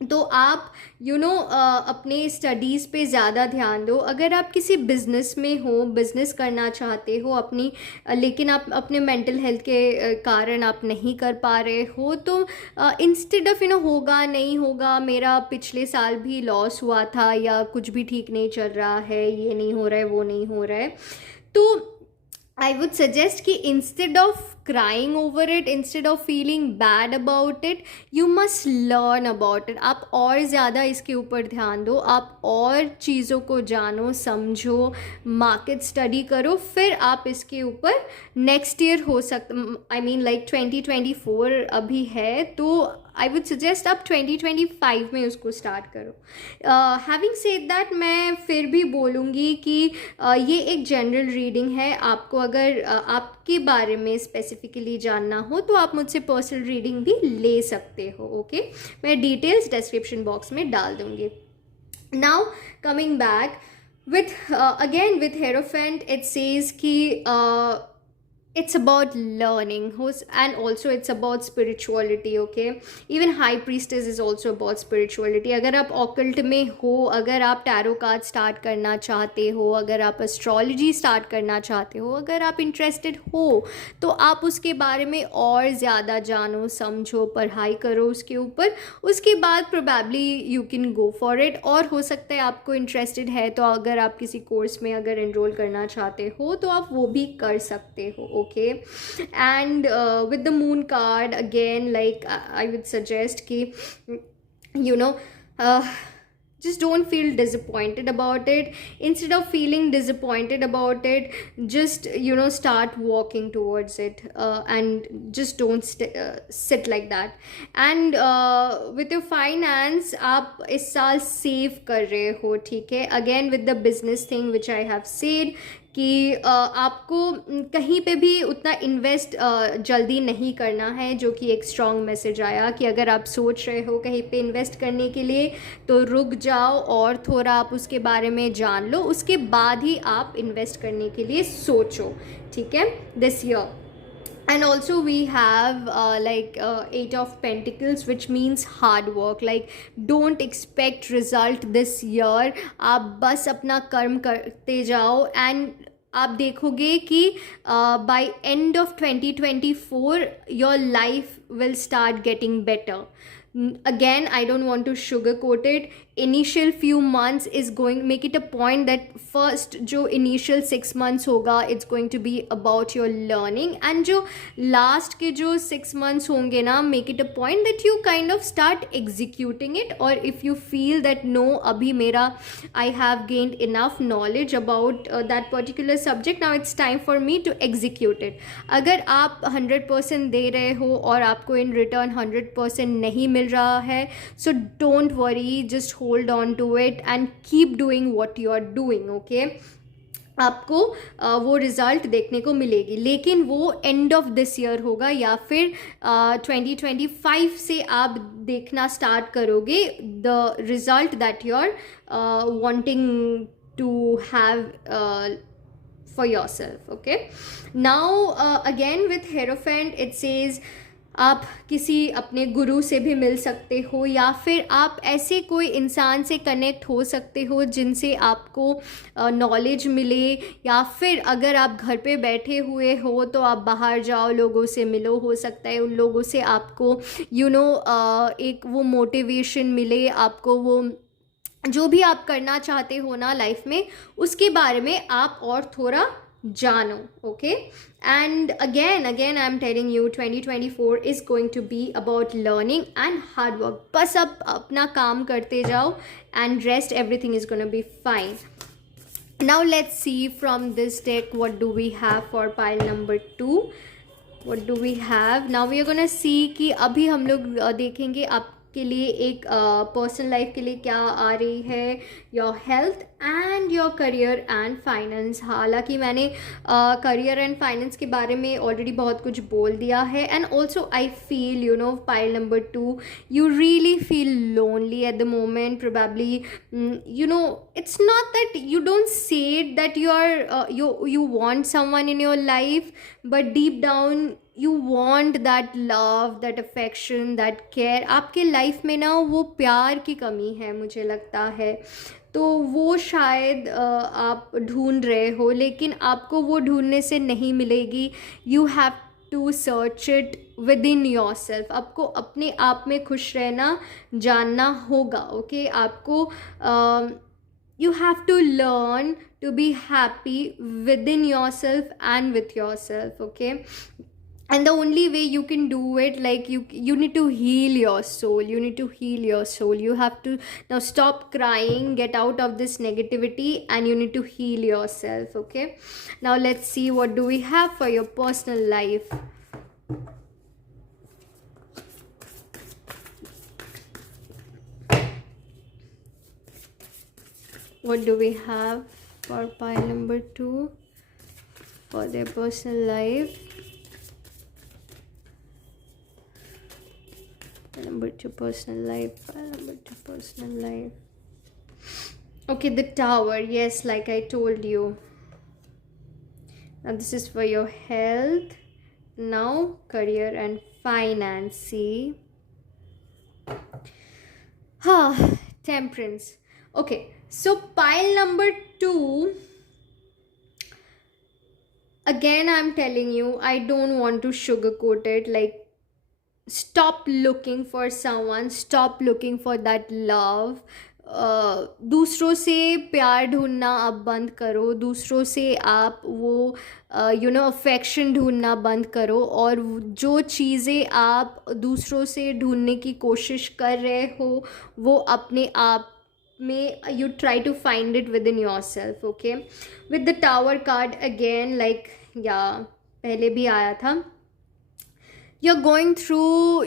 तो आप अपने स्टडीज़ पे ज़्यादा ध्यान दो। अगर आप किसी बिज़नेस में हो, बिज़नेस करना चाहते हो अपनी, लेकिन आप अपने मेंटल हेल्थ के कारण आप नहीं कर पा रहे हो, तो इंस्टेड ऑफ होगा नहीं होगा, मेरा पिछले साल भी लॉस हुआ था, या कुछ भी ठीक नहीं चल रहा है, ये नहीं हो रहा है, वो नहीं हो रहा है, तो आई वुड सजेस्ट कि instead of crying over it, instead of feeling bad about it, you must learn about it। आप और ज़्यादा इसके ऊपर ध्यान दो, आप और चीज़ों को जानो, समझो, मार्केट स्टडी करो, फिर आप इसके ऊपर नेक्स्ट ईयर हो सकता, आई मीन लाइक 2024 अभी है, तो आई वुड सजेस्ट आप 2025 में उसको स्टार्ट करो। हैविंग सेड दैट, मैं फिर भी बोलूँगी कि ये एक जनरल रीडिंग है। आपको अगर आपके बारे में स्पेसिफिकली जानना हो तो आप मुझसे पर्सनल रीडिंग भी ले सकते हो, ओके। मैं डिटेल्स डिस्क्रिप्शन बॉक्स में डाल दूँगी। Now coming back with again with Hierophant, it says कि it's about learning, and also it's about spirituality, okay। even high priestess is also about spirituality। अगर आप ऑकल्ट में हो, अगर आप टैरो कार्ड स्टार्ट करना चाहते हो, अगर आप एस्ट्रोलॉजी स्टार्ट करना चाहते हो, अगर आप इंटरेस्टेड हो, तो आप उसके बारे में और ज़्यादा जानो, समझो, पढ़ाई करो उसके ऊपर, उसके बाद probably you can go for it. और हो सकता है आपको इंटरेस्टेड है तो अगर आप किसी कोर्स में अगर एनरोल करना चाहते हो तो आप वो भी कर सकते हो, okay। And with the moon card again, like I would suggest ki just don't feel disappointed about it. Instead of feeling disappointed about it, just start walking towards it, and just don't sit like that। and with your finance, आप इस साल save कर रहे हो, ठीक है। again with the business thing which I have said कि आपको कहीं पे भी उतना इन्वेस्ट जल्दी नहीं करना है, जो कि एक स्ट्रॉन्ग मैसेज आया कि अगर आप सोच रहे हो कहीं पे इन्वेस्ट करने के लिए तो रुक जाओ और थोड़ा आप उसके बारे में जान लो, उसके बाद ही आप इन्वेस्ट करने के लिए सोचो, ठीक है, this year. And also we have like 8 of Pentacles, which means hard work। like don't expect result this year, आप बस अपना कर्म करते जाओ, and आप देखोगे कि by end of 2024 your life will start getting better। again I don't want to sugarcoat it, initial few months is going, make it a point that first जो initial 6 months होगा it's going to be about your learning, and जो last के जो 6 months होंगे ना, make it a point that you kind of start executing it। or if you feel that no, अभी मेरा I have gained enough knowledge about that particular subject, now it's time for me to execute it। अगर आप 100% दे रहे हो और आपको in return 100% नहीं मिल रहा है, so don't worry, just hold on to it and keep doing what you are doing, okay। आपको वो रिज़ल्ट देखने को मिलेगी, लेकिन वो एंड ऑफ दिस ईयर होगा, या फिर 2025 से आप देखना स्टार्ट करोगे the result that you are wanting to have for yourself. Okay, now again with Hierophant it says आप किसी अपने गुरु से भी मिल सकते हो, या फिर आप ऐसे कोई इंसान से कनेक्ट हो सकते हो जिनसे आपको नॉलेज मिले, या फिर अगर आप घर पे बैठे हुए हो तो आप बाहर जाओ, लोगों से मिलो, हो सकता है उन लोगों से आपको एक वो मोटिवेशन मिले, आपको वो जो भी आप करना चाहते हो ना लाइफ में उसके बारे में आप और थोड़ा जानो. Okay, and again I am telling you 2024 is going to be about learning and hard work. बस आप अपना काम करते जाओ and rest everything is gonna be fine. Now let's see from this deck what do we have for pile number 2. What do we have now. We are gonna see कि अभी हम लोग देखेंगे आपके लिए एक पर्सनल लाइफ के लिए क्या आ रही है, your health and your career and finance. हालांकि मैंने करियर एंड फाइनेंस के बारे में ऑलरेडी बहुत कुछ बोल दिया है. And also I feel pile number 2 you really feel lonely at the moment probably. It's not that you don't say it that you want someone in your life, but deep down you want that love, that affection, that care. आपके life में ना वो प्यार की कमी है मुझे लगता है, तो वो शायद आप ढूंढ रहे हो, लेकिन आपको वो ढूंढने से नहीं मिलेगी. You have to search it within yourself. आपको अपने आप में खुश रहना जानना होगा. ओके, आपको you have to learn to be happy within yourself and with yourself. Okay, and the only way you can do it, like you need to heal your soul. You need to heal your soul. You have to now stop crying, get out of this negativity, and you need to heal yourself. Okay, now let's see what do we have for your personal life. What do we have for pile number 2 for their personal life? Pile number 2 personal life. Pile number 2 personal life. Okay, the Tower. Yes, like I told you. Now this is for your health. Now career and finance. See. Temperance. Okay, so pile number 2, again I'm telling you, I don't want to sugarcoat it. Like, stop looking for someone, stop looking for that love. दूसरों से प्यार ढूंढना आप बंद करो, दूसरों से आप वो अफेक्शन ढूंढना बंद करो, और जो चीज़ें आप दूसरों से ढूंढने की कोशिश कर रहे हो वो अपने आप में you try to find it within yourself. Okay, with the Tower card again, like पहले भी आया था, you're going through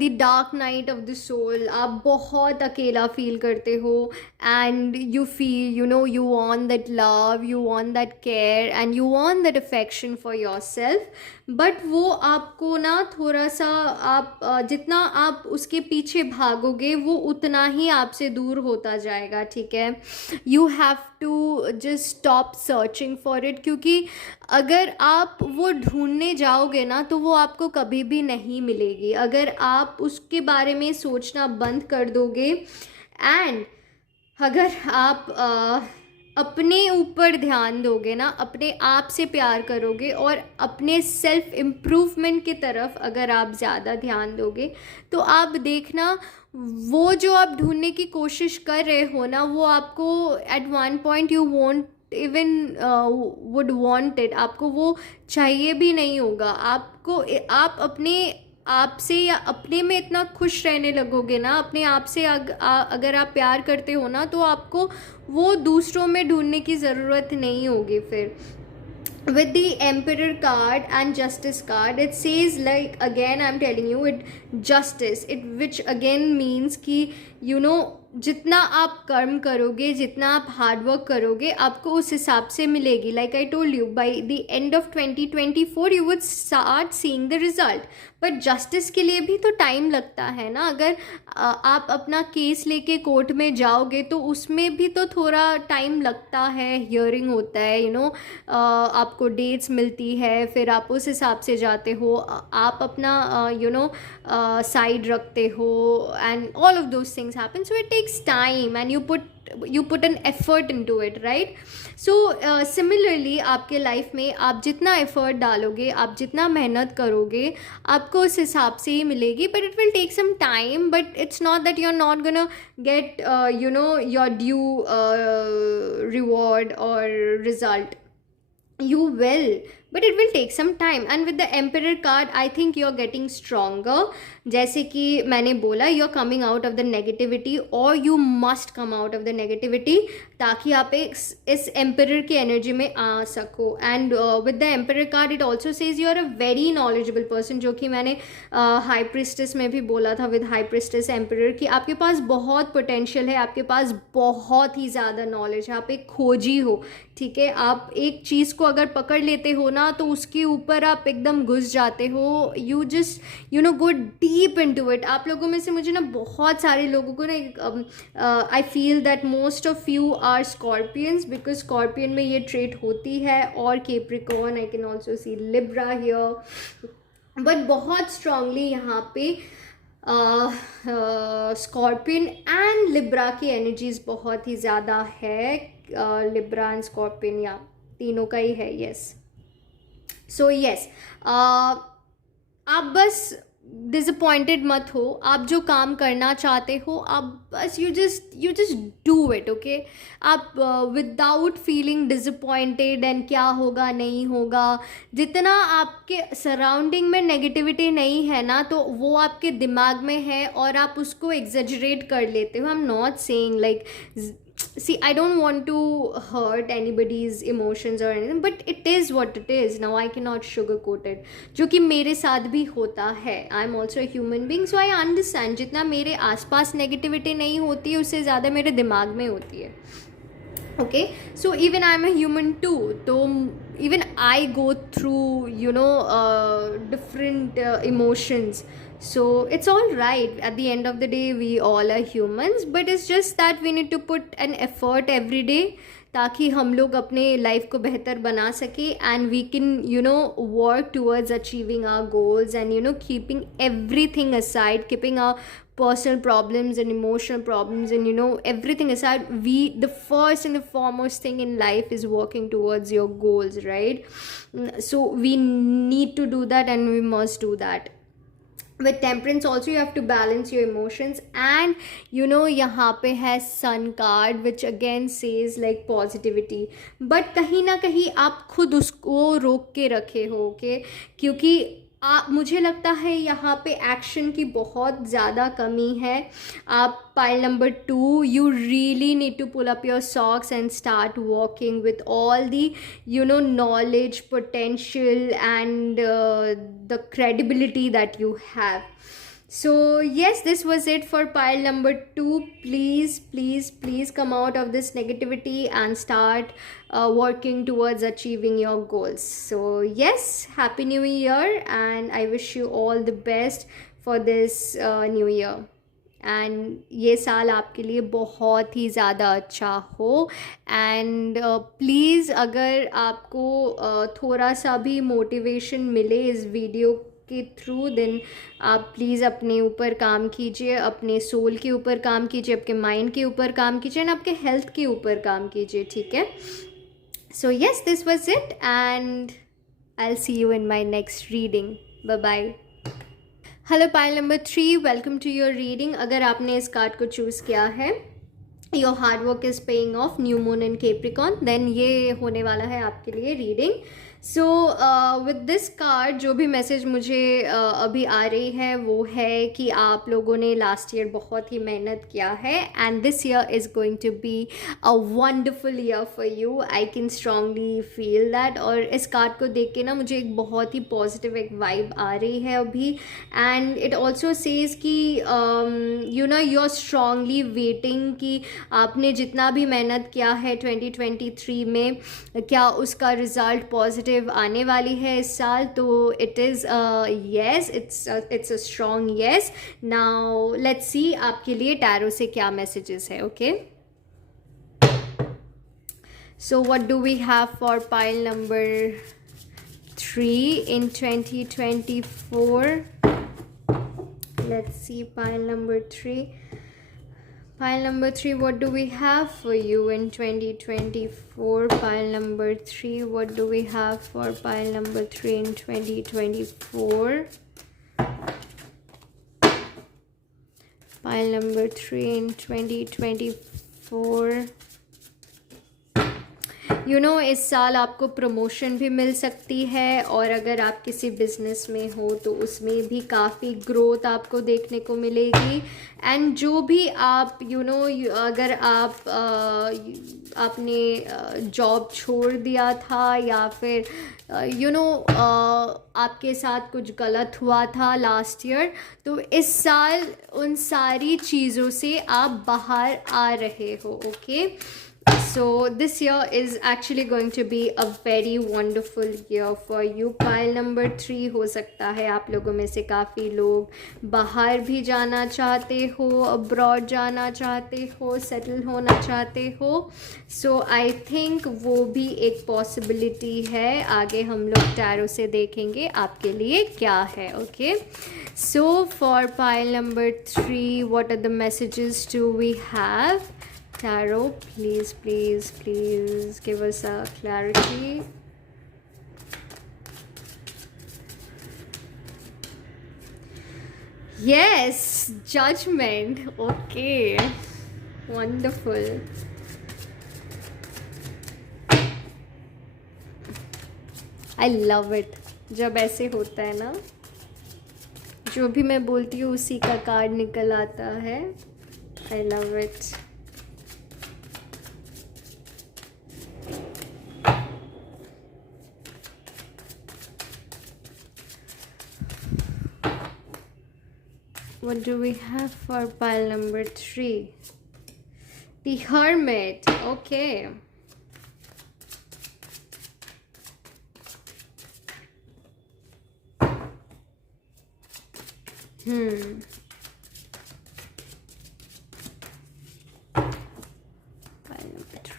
the dark night of the soul. आप बहुत अकेला फील करते हो, and you feel you want that love, you want that care, and you want that affection for yourself. But वो आपको ना थोड़ा सा आप जितना आप उसके पीछे भागोगे वो उतना ही आपसे दूर होता जाएगा. ठीक है, you have to just stop searching for it, क्योंकि अगर आप वो ढूंढने जाओगे ना तो वो आपको कभी भी नहीं मिलेगी. अगर आप उसके बारे में सोचना बंद कर दोगे, एंड अगर आप अपने ऊपर ध्यान दोगे ना, अपने आप से प्यार करोगे और अपने सेल्फ इम्प्रूवमेंट की तरफ अगर आप ज़्यादा ध्यान दोगे, तो आप देखना वो जो आप ढूंढने की कोशिश कर रहे हो ना, वो आपको at one point you won't even would want it. आपको वो चाहिए भी नहीं होगा. आप अपने आप से या अपने में इतना खुश रहने लगोगे ना, अपने आप से अगर आप प्यार करते हो ना, तो आपको वो दूसरों में ढूंढने की ज़रूरत नहीं होगी फिर. With the Emperor card and Justice card, it says, like, again I'm telling you, it justice, it which again means कि जितना आप कर्म करोगे, जितना आप हार्ड वर्क करोगे, आपको उस हिसाब से मिलेगी. Like I told you, by the end of 2024 you would start seeing the result. But justice के लिए भी तो टाइम लगता है ना. अगर आप अपना केस लेके कोर्ट में जाओगे तो उसमें भी तो थोड़ा टाइम लगता है. हियरिंग होता है, आपको डेट्स मिलती है, फिर आप उस हिसाब से जाते हो, आप अपना साइड रखते हो, and all of those things happen. So it takes time and you put an effort into it, right? So similarly आपके लाइफ में आप जितना एफर्ट डालोगे, आप जितना मेहनत करोगे, आपको उस हिसाब से ही मिलेगी. But it will take some time, but it's not that you are not gonna get your due reward or result. You will, but it will take some time. And with the Emperor card, I think you're getting stronger. जैसे कि मैंने बोला, you're coming out of the negativity, or you must come out of the negativity, ताकि आप इस Emperor की energy में आ सको. And with the Emperor card, it also says you are a very knowledgeable person, जो कि मैंने High Priestess में भी बोला था. with High Priestess Emperor की आपके पास बहुत पोटेंशियल है, आपके पास बहुत ही ज़्यादा नॉलेज है, आप एक खोजी हो. ठीक है, आप एक चीज़ को अगर पकड़ लेते हो ना तो उसके ऊपर आप एकदम घुस जाते हो. You just go deep into it. आप लोगों में से मुझे ना बहुत सारे लोगों को ना I feel that most of you are Scorpions, because Scorpion में ये ट्रेट होती है, और Capricorn, I can also see Libra here. But बहुत स्ट्रांगली यहाँ पे स्कॉर्पियन एंड लिब्रा की एनर्जीज बहुत ही ज़्यादा है. लिब्रा एंड स्कॉर्पियन, या तीनों का ही है. यस, सो यस, आप बस डिसअपॉइंटेड मत हो. आप जो काम करना चाहते हो, आप बस you just do it. Okay, आप विदाउट फीलिंग डिसअपॉइंटेड एंड क्या होगा नहीं होगा. जितना आपके सराउंडिंग में नेगेटिविटी नहीं है ना, तो वो आपके दिमाग में है और आप उसको एग्जेजरेट कर लेते हो. आई am not saying like, see, I don't want to hurt anybody's emotions or anything, but it is what it is. Now I cannot sugarcoat it, जो कि मेरे साथ भी होता है. I am also a human being, so I understand. जितना मेरे आसपास नेगेटिविटी नहीं होती है, उससे ज़्यादा मेरे दिमाग में होती है. Okay, so even I'm a human too, so even I go through different emotions. So it's all right. At the end of the day, we all are humans, but it's just that we need to put an effort every day, ताकि हम लोग अपने life को बेहतर बना सके, and we can work towards achieving our goals, and keeping everything aside, keeping our personal problems and emotional problems and everything aside. The first and the foremost thing in life is working towards your goals, right? So we need to do that, and we must do that. With temperance also, you have to balance your emotions, and यहाँ पे है sun card, which again says like positivity, but कहीं ना कहीं आप खुद उसको रोक के रखे हो. okay? क्योंकि मुझे लगता है यहाँ पे एक्शन की बहुत ज़्यादा कमी है. आप pile number 2, you really need to pull up your socks and start walking with all the knowledge, potential, and the credibility that you have. So yes, this was it for pile number 2. Please come out of this negativity and start working towards achieving your goals. So yes, happy new year, and I wish you all the best for this new year. And ये साल आपके लिए बहुत ही ज़्यादा अच्छा हो. And please, अगर आपको थोड़ा सा भी मोटिवेशन मिले इस वीडियो के थ्रू, देन आप प्लीज़ अपने ऊपर काम कीजिए, अपने सोल के ऊपर काम कीजिए, आपके माइंड के ऊपर काम कीजिए, एंड आपके हेल्थ के ऊपर काम कीजिए. ठीक है? So yes, this was it, and I will see you in my next reading. Bye bye. Hello pile number 3, welcome to your reading. अगर आपने इस कार्ड को चूज़ किया है, your hard work is paying off, new moon in Capricorn, then ये होने वाला है आपके लिए reading. So with this card जो भी मैसेज मुझे अभी आ रही है वो है कि आप लोगों ने लास्ट ईयर बहुत ही मेहनत किया है and this year is going to be a wonderful year for you. I can strongly feel that. और इस कार्ड को देख के ना मुझे एक बहुत ही पॉजिटिव एक वाइब आ रही है अभी. एंड इट ऑल्सो सेज कि you know you are strongly waiting कि आपने जितना भी मेहनत किया है 2023 में क्या उसका रिज़ल्ट पॉजिटिव आने वाली है इस साल. तो it is yes, it's a strong yes. Now let's see आपके लिए टैरो से क्या मैसेजेस है. Okay, so what do we have for pile number 3 in 2024. Let's see pile number 3. Pile number 3, what do we have for you in 2024? Pile number 3, what do we have for pile number 3 in 2024? Pile number 3 in 2024. You know इस साल आपको promotion भी मिल सकती है और अगर आप किसी बिजनेस में हो तो उसमें भी काफ़ी ग्रोथ आपको देखने को मिलेगी. एंड जो भी आप यू नो अगर आप आपने जॉब छोड़ दिया था या फिर यू नो आपके साथ कुछ गलत हुआ था लास्ट ईयर, तो इस साल उन सारी चीज़ों से आप बाहर आ रहे हो. Okay, so this year is actually going to be a very wonderful year for you. Pile number 3, हो सकता है आप लोगों में से काफ़ी लोग बाहर भी जाना चाहते हो, अब्रॉड जाना चाहते हो, सेटल होना चाहते हो. सो आई थिंक वो भी एक पॉसिबिलिटी है. आगे हम लोग टैरो से देखेंगे आपके लिए क्या है. Okay, so for pile number 3, what are the messages do we have? Tarot, please, please, please give us a clarity. Yes, judgment. Okay, wonderful. I love it. जब ऐसे होता है ना, जो भी मैं बोलती हूँ उसी का कार्ड निकल आता है. I love it. What do we have for pile number 3? The Hermit. Okay. Pile number 3.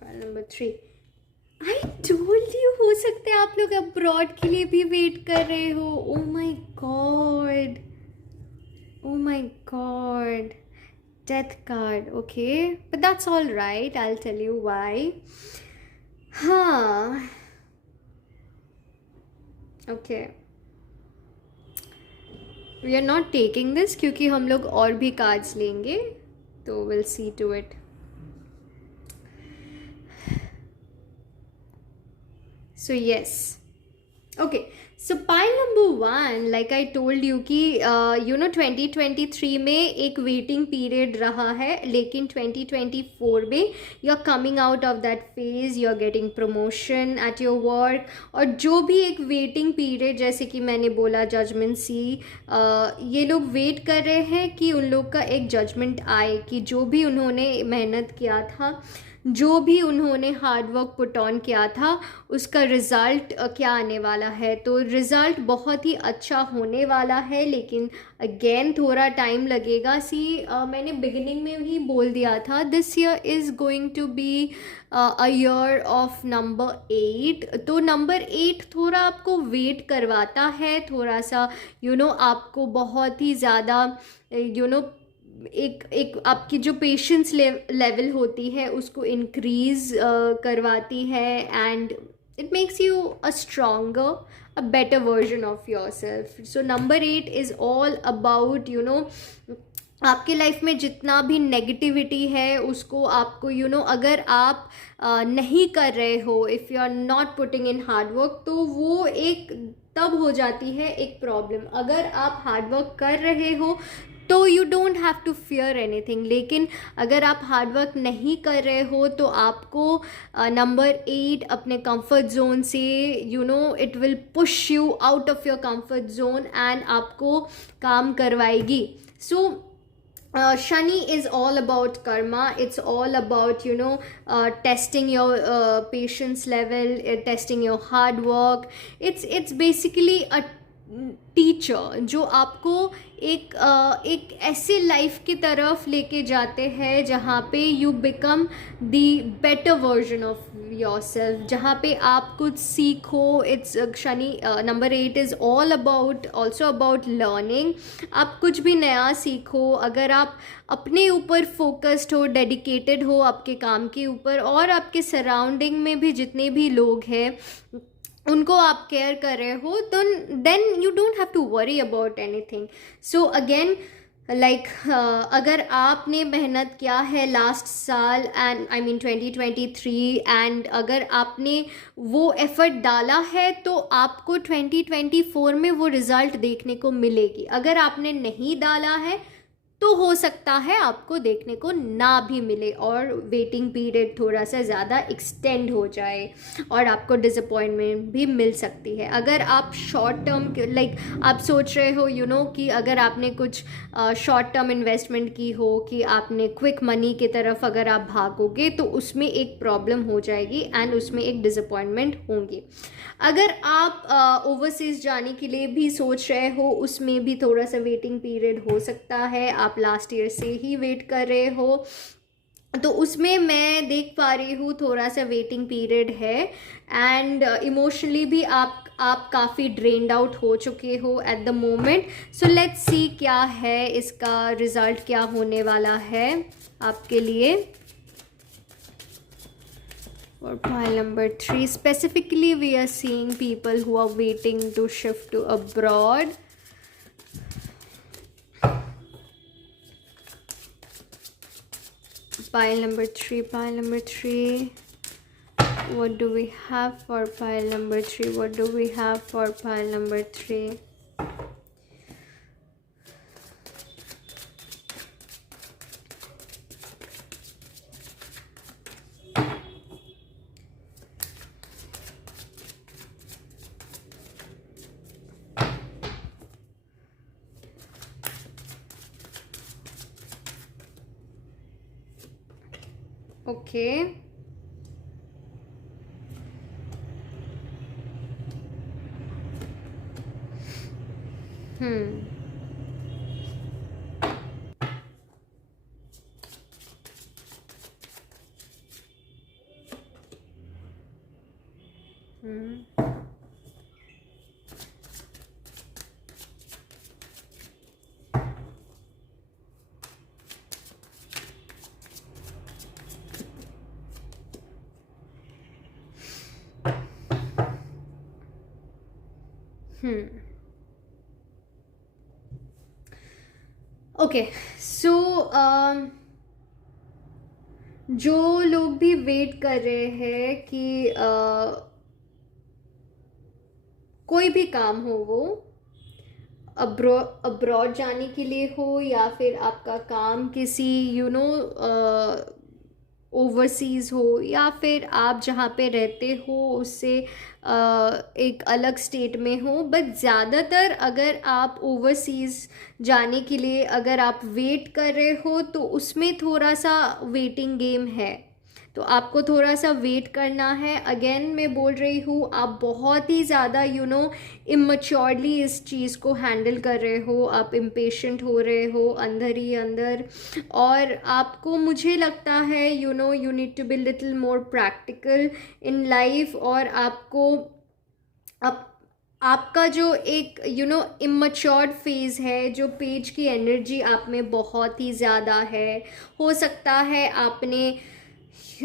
Pile number 3. I told you, हो सकता है आप लोग अब्रॉड के लिए भी वेट कर रहे हो. Oh my god, oh my god, death card. Okay, but that's all right. I will tell you why. हाँ, okay, we are not taking this क्योंकि हम लोग और भी कार्ड्स लेंगे, तो will see to it. So yes, okay, so pile number 1, like I told you कि you know 2023 में एक वेटिंग पीरियड रहा है, लेकिन 2024 में you are coming out of that phase, you are getting promotion at your work. और जो भी एक वेटिंग पीरियड, जैसे कि मैंने बोला जजमेंट सी, ये लोग वेट कर रहे हैं कि उन लोग का एक जजमेंट आए कि जो भी उन्होंने मेहनत किया था, जो भी उन्होंने हार्ड वर्क पुट ऑन किया था, उसका रिज़ल्ट क्या आने वाला है. तो रिज़ल्ट बहुत ही अच्छा होने वाला है, लेकिन अगेन थोड़ा टाइम लगेगा. मैंने बिगिनिंग में ही बोल दिया था, this year is going to be a year of number 8. तो नंबर 8 थोड़ा आपको वेट करवाता है, थोड़ा सा यू नो आपको बहुत ही ज़्यादा यू नो एक आपकी जो पेशेंस लेवल होती है उसको इंक्रीज करवाती है. And it makes you a stronger, a better version of your self. So number 8 is all about you know आपके लाइफ में जितना भी नेगेटिविटी है उसको आपको अगर आप नहीं कर रहे हो, if you are not putting in hard work, तो वो एक तब हो जाती है एक प्रॉब्लम। अगर आप हार्ड वर्क कर रहे हो तो you don't have to fear anything, लेकिन अगर आप हार्ड वर्क नहीं कर रहे हो तो आपको नंबर 8 अपने कंफर्ट जोन से it will push you out of your comfort zone and आपको काम करवाएगी। सो Shani is all about karma. It's all about testing your patience level, testing your hard work. It's basically a teacher जो आपको एक ऐसे life की तरफ लेके जाते हैं जहाँ पे you become the better version of your self, जहाँ पे आप कुछ सीखो। It's Shani number 8 is all about also about learning. आप कुछ भी नया सीखो, अगर आप अपने ऊपर फोकस्ड हो, डेडिकेटेड हो आपके काम के ऊपर, और आपके सराउंडिंग में भी जितने भी लोग हैं उनको आप केयर कर रहे हो, तो then you don't have to worry about anything. So again like अगर आपने मेहनत किया है लास्ट साल एंड आई मीन 2023 एंड अगर आपने वो एफर्ट डाला है तो आपको 2024 में वो रिज़ल्ट देखने को मिलेगी। अगर आपने नहीं डाला है तो हो सकता है आपको देखने को ना भी मिले और वेटिंग पीरियड थोड़ा सा ज़्यादा एक्सटेंड हो जाए और आपको डिसअपॉइंटमेंट भी मिल सकती है। अगर आप शॉर्ट टर्म लाइक आप सोच रहे हो कि अगर आपने कुछ शॉर्ट टर्म इन्वेस्टमेंट की हो, कि आपने क्विक मनी की तरफ अगर आप भागोगे तो उसमें एक प्रॉब्लम हो जाएगी एंड उसमें एक डिसअपॉइंटमेंट होंगी। अगर आप ओवरसीज़ जाने के लिए भी सोच रहे हो, उसमें भी थोड़ा सा वेटिंग पीरियड हो सकता है। आप लास्ट ईयर से ही वेट कर रहे हो तो उसमें मैं देख पा रही हूँ थोड़ा सा वेटिंग पीरियड है एंड इमोशनली भी आप काफ़ी ड्रेन्ड आउट हो चुके हो eight the moment. So let's see क्या है इसका रिज़ल्ट, क्या होने वाला है आपके लिए। For pile number 3, specifically we are seeing people who are waiting to shift to abroad. Pile number 3. What do we have for pile number 3? What do we have for pile number 3? Okay. Hmm. Okay so जो लोग भी wait कर रहे हैं कि कोई भी काम हो, वो अब्रॉड जाने के लिए हो या फिर आपका काम किसी ओवरसीज़ हो या फिर आप जहाँ पे रहते हो उससे एक अलग स्टेट में हो, बट ज़्यादातर अगर आप ओवरसीज़ जाने के लिए अगर आप वेट कर रहे हो तो उसमें थोड़ा सा वेटिंग गेम है, तो आपको थोड़ा सा वेट करना है। अगेन मैं बोल रही हूँ, आप बहुत ही ज़्यादा इमैच्योरली इस चीज़ को हैंडल कर रहे हो, आप इम्पेशेंट हो रहे हो अंदर ही अंदर, और आपको मुझे लगता है you need to be little more practical in life, और आपको आपका जो एक इमैच्योर्ड फेज़ है, जो पेज की एनर्जी आप में बहुत ही ज़्यादा है, हो सकता है आपने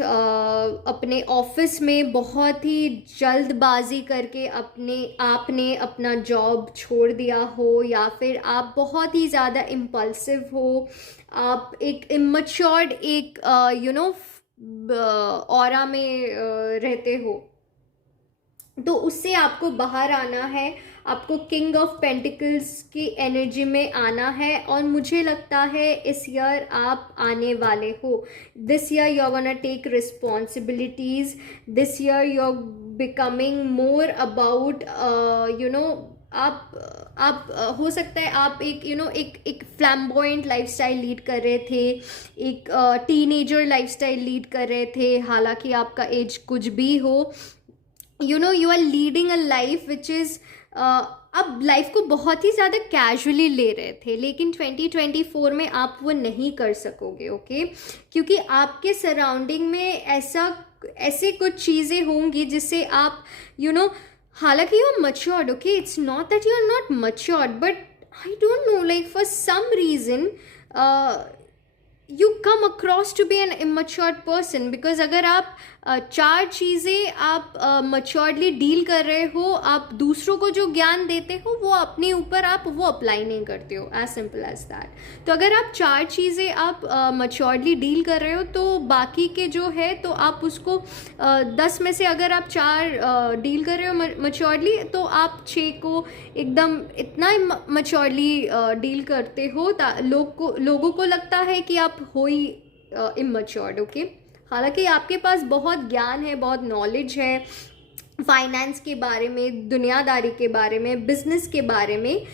अपने ऑफिस में बहुत ही जल्दबाजी करके आपने अपना जॉब छोड़ दिया हो, या फिर आप बहुत ही ज़्यादा इम्पल्सिव हो, आप एक इमैच्योर्ड एक ऑरा में रहते हो, तो उससे आपको बाहर आना है, आपको किंग ऑफ पेंटिकल्स की एनर्जी में आना है। और मुझे लगता है इस ईयर आप आने वाले हो। This year you are gonna take responsibilities, this year you are becoming more about आप हो सकता है आप एक एक फ्लैम्बॉयंट लाइफस्टाइल लीड कर रहे थे, एक टीनेजर लाइफस्टाइल लीड कर रहे थे, हालांकि आपका एज कुछ भी हो, you are leading a life which is, अब लाइफ को बहुत ही ज़्यादा कैजुअली ले रहे थे, लेकिन 2024 में आप वो नहीं कर सकोगे, ओके? क्योंकि आपके सराउंडिंग में ऐसे कुछ चीज़ें होंगी जिससे आप हालांकि you are matured, okay, it's not that you are not matured, but I don't know, like for some reason you come across to be an immatured person. Because अगर आप चार चीज़ें आप मच्योर्डली डील कर रहे हो, आप दूसरों को जो ज्ञान देते हो वो अपने ऊपर आप वो अप्लाई नहीं करते हो, एज सिंपल एज दैट। तो अगर आप चार चीज़ें आप मच्योर्डली डील कर रहे हो, तो बाकी के जो है तो आप उसको 10 में से अगर आप 4 डील कर रहे हो मच्योर्डली, तो आप 6 को एकदम इतना मच्योर्डली डील करते हो लोगों को लगता है कि आप हो ही इमच्योर्ड, ओके? हालांकि आपके पास बहुत ज्ञान है, बहुत नॉलेज है फाइनेंस के बारे में, दुनियादारी के बारे में, बिजनेस के बारे में,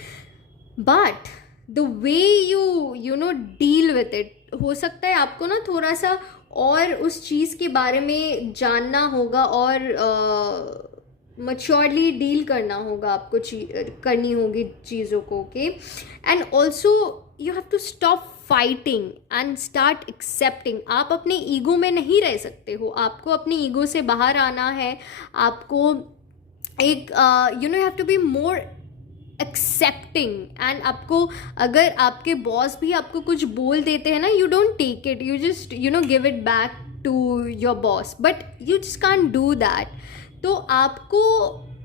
but the way you know deal with it, हो सकता है आपको ना थोड़ा सा और उस चीज़ के बारे में जानना होगा और मच्योरली डील करना होगा, आपको करनी होगी चीज़ों को, okay? And also you have to stop fighting and start accepting. आप अपने ईगो में नहीं रह सकते हो, आपको अपनी ईगो से बाहर आना है, आपको एक you have to be more accepting. And आपको, अगर आपके बॉस भी आपको कुछ बोल देते हैं ना, you don't take it, you just give it back to your boss, but you just can't do that. तो आपको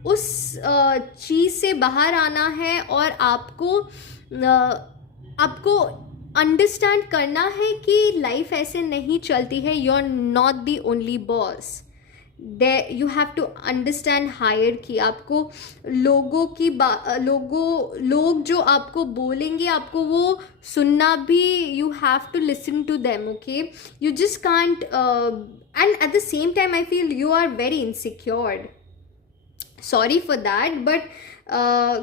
उस चीज़ से बाहर आना है और आपको अंडरस्टैंड करना है कि लाइफ ऐसे नहीं चलती है, you are not the only boss. You have to understand higher कि आपको लोग जो आपको बोलेंगे आपको वो सुनना भी, you have to listen to them, okay? You just can't, and at the same time I feel you are very insecured, sorry for that, but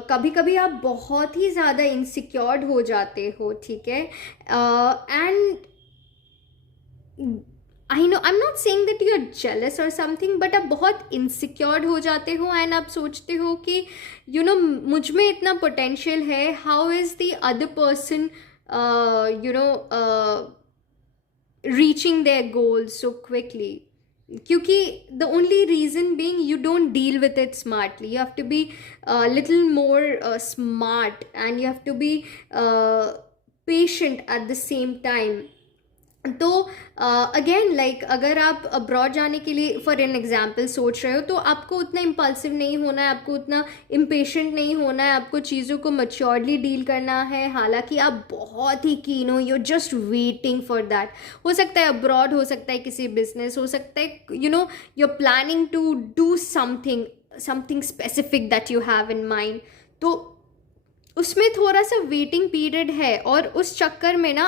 कभी कभी आप बहुत ही ज़्यादा इनसिक्योर्ड हो जाते हो, ठीक है? And I know, I am not saying that you are jealous और समथिंग, बट आप बहुत इनसिक्योर्ड हो जाते हो एंड आप सोचते हो कि मुझ में इतना पोटेंशियल है, how is the other person reaching their goals so quickly? क्योंकि the only reason being you don't deal with it smartly, you have to be little more smart and you have to be patient at the same time. तो again like अगर आप abroad जाने के लिए for an example सोच रहे हो, तो आपको उतना इम्पल्सिव नहीं होना है, आपको उतना इम्पेशेंट नहीं होना है, आपको चीज़ों को मच्योरली डील करना है। हालांकि आप बहुत ही कीन हो, you just waiting for that. हो सकता है अब्रॉड, हो सकता है किसी बिजनेस, हो सकता है you are planning to do something specific that you have in mind. तो उसमें थोड़ा सा वेटिंग पीरियड है और उस चक्कर में ना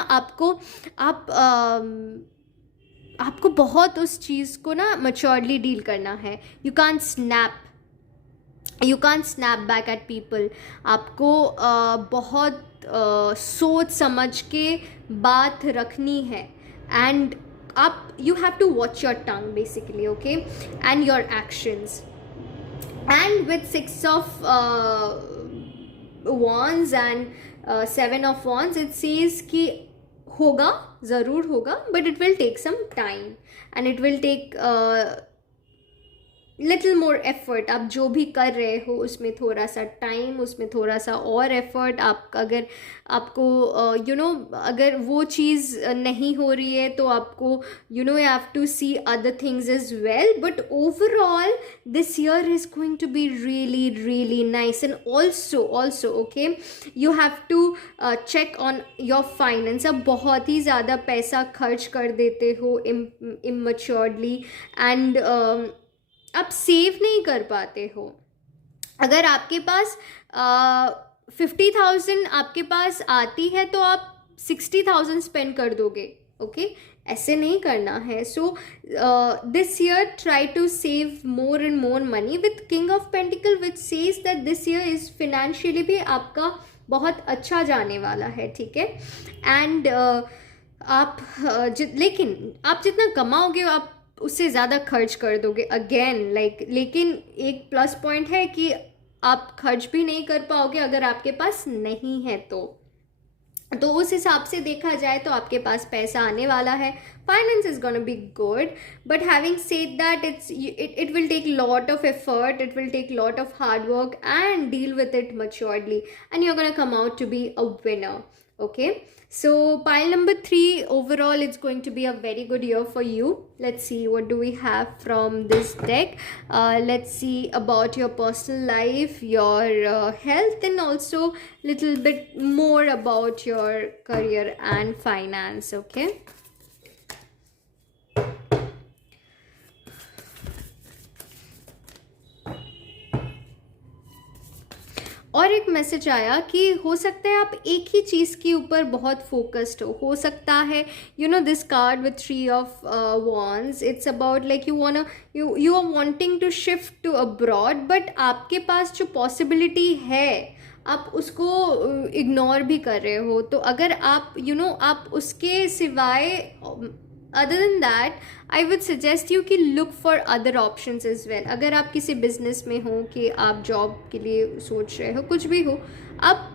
आपको बहुत उस चीज़ को ना मैच्योरली डील करना है। You can't snap back at people. आपको बहुत सोच समझ के बात रखनी है and you have to watch your tongue basically, okay, and your actions. And with 6 of wands and 7 of wands, it says कि होगा, ज़रूर होगा, but it will take some time and it will take little more effort, आप जो भी कर रहे हो उसमें थोड़ा सा टाइम, उसमें थोड़ा सा और एफर्ट। आप अगर आपको अगर वो चीज़ नहीं हो रही है तो आपको you have to see other things as well, but overall this year is going to be really really nice. And also okay, you have to check on your finance. आप बहुत ही ज़्यादा पैसा खर्च कर देते हो इमैच्योरली, एंड आप सेव नहीं कर पाते हो। अगर आपके पास 50,000 आपके पास आती है तो आप 60,000 स्पेंड कर दोगे। ओके, ऐसे नहीं करना है। So this year try to save more and more money with king of pentacles, which says that this year is financially भी आपका बहुत अच्छा जाने वाला है, ठीक है। एंड आप लेकिन आप जितना कमाओगे आप उससे ज़्यादा खर्च कर दोगे अगेन, लेकिन एक प्लस पॉइंट है कि आप खर्च भी नहीं कर पाओगे अगर आपके पास नहीं है तो उस हिसाब से देखा जाए तो आपके पास पैसा आने वाला है, finance is gonna be good. But having said that it will take lot of effort, it will take lot of hard work and deal with it maturely, and you're gonna come out to be a winner. Okay, so pile number 3, overall it's going to be a very good year for you. Let's see what do we have from this deck. Let's see about your personal life, your health, and also little bit more about your career and finance. Okay, और एक message आया कि हो सकता है आप एक ही चीज़ के ऊपर बहुत फोकस्ड हो सकता है। This card with 3 of wands, it's about like you are wanting to shift to abroad, but आपके पास जो पॉसिबिलिटी है आप उसको इग्नोर भी कर रहे हो। तो अगर आप आप उसके सिवाय other than that I would suggest you कि look for other options as well. अगर आप किसी बिजनेस में हो कि आप जॉब के लिए सोच रहे हो, कुछ भी हो, आप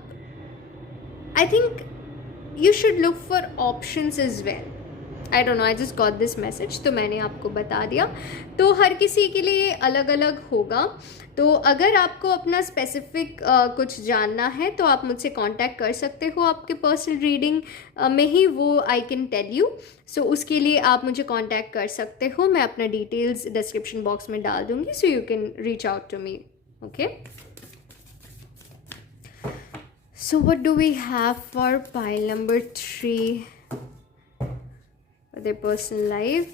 I think you should look for options as well. I don't know, I just got this message, तो मैंने आपको बता दिया। तो हर किसी के लिए अलग अलग होगा। तो अगर आपको अपना स्पेसिफिक कुछ जानना है तो आप मुझसे कांटेक्ट कर सकते हो, आपके पर्सनल रीडिंग में ही वो आई कैन टेल यू। सो उसके लिए आप मुझे कांटेक्ट कर सकते हो, मैं अपना डिटेल्स डिस्क्रिप्शन बॉक्स में डाल दूँगी, so you can reach out to me. Okay, so what do we have for pile number 3 for their personal life?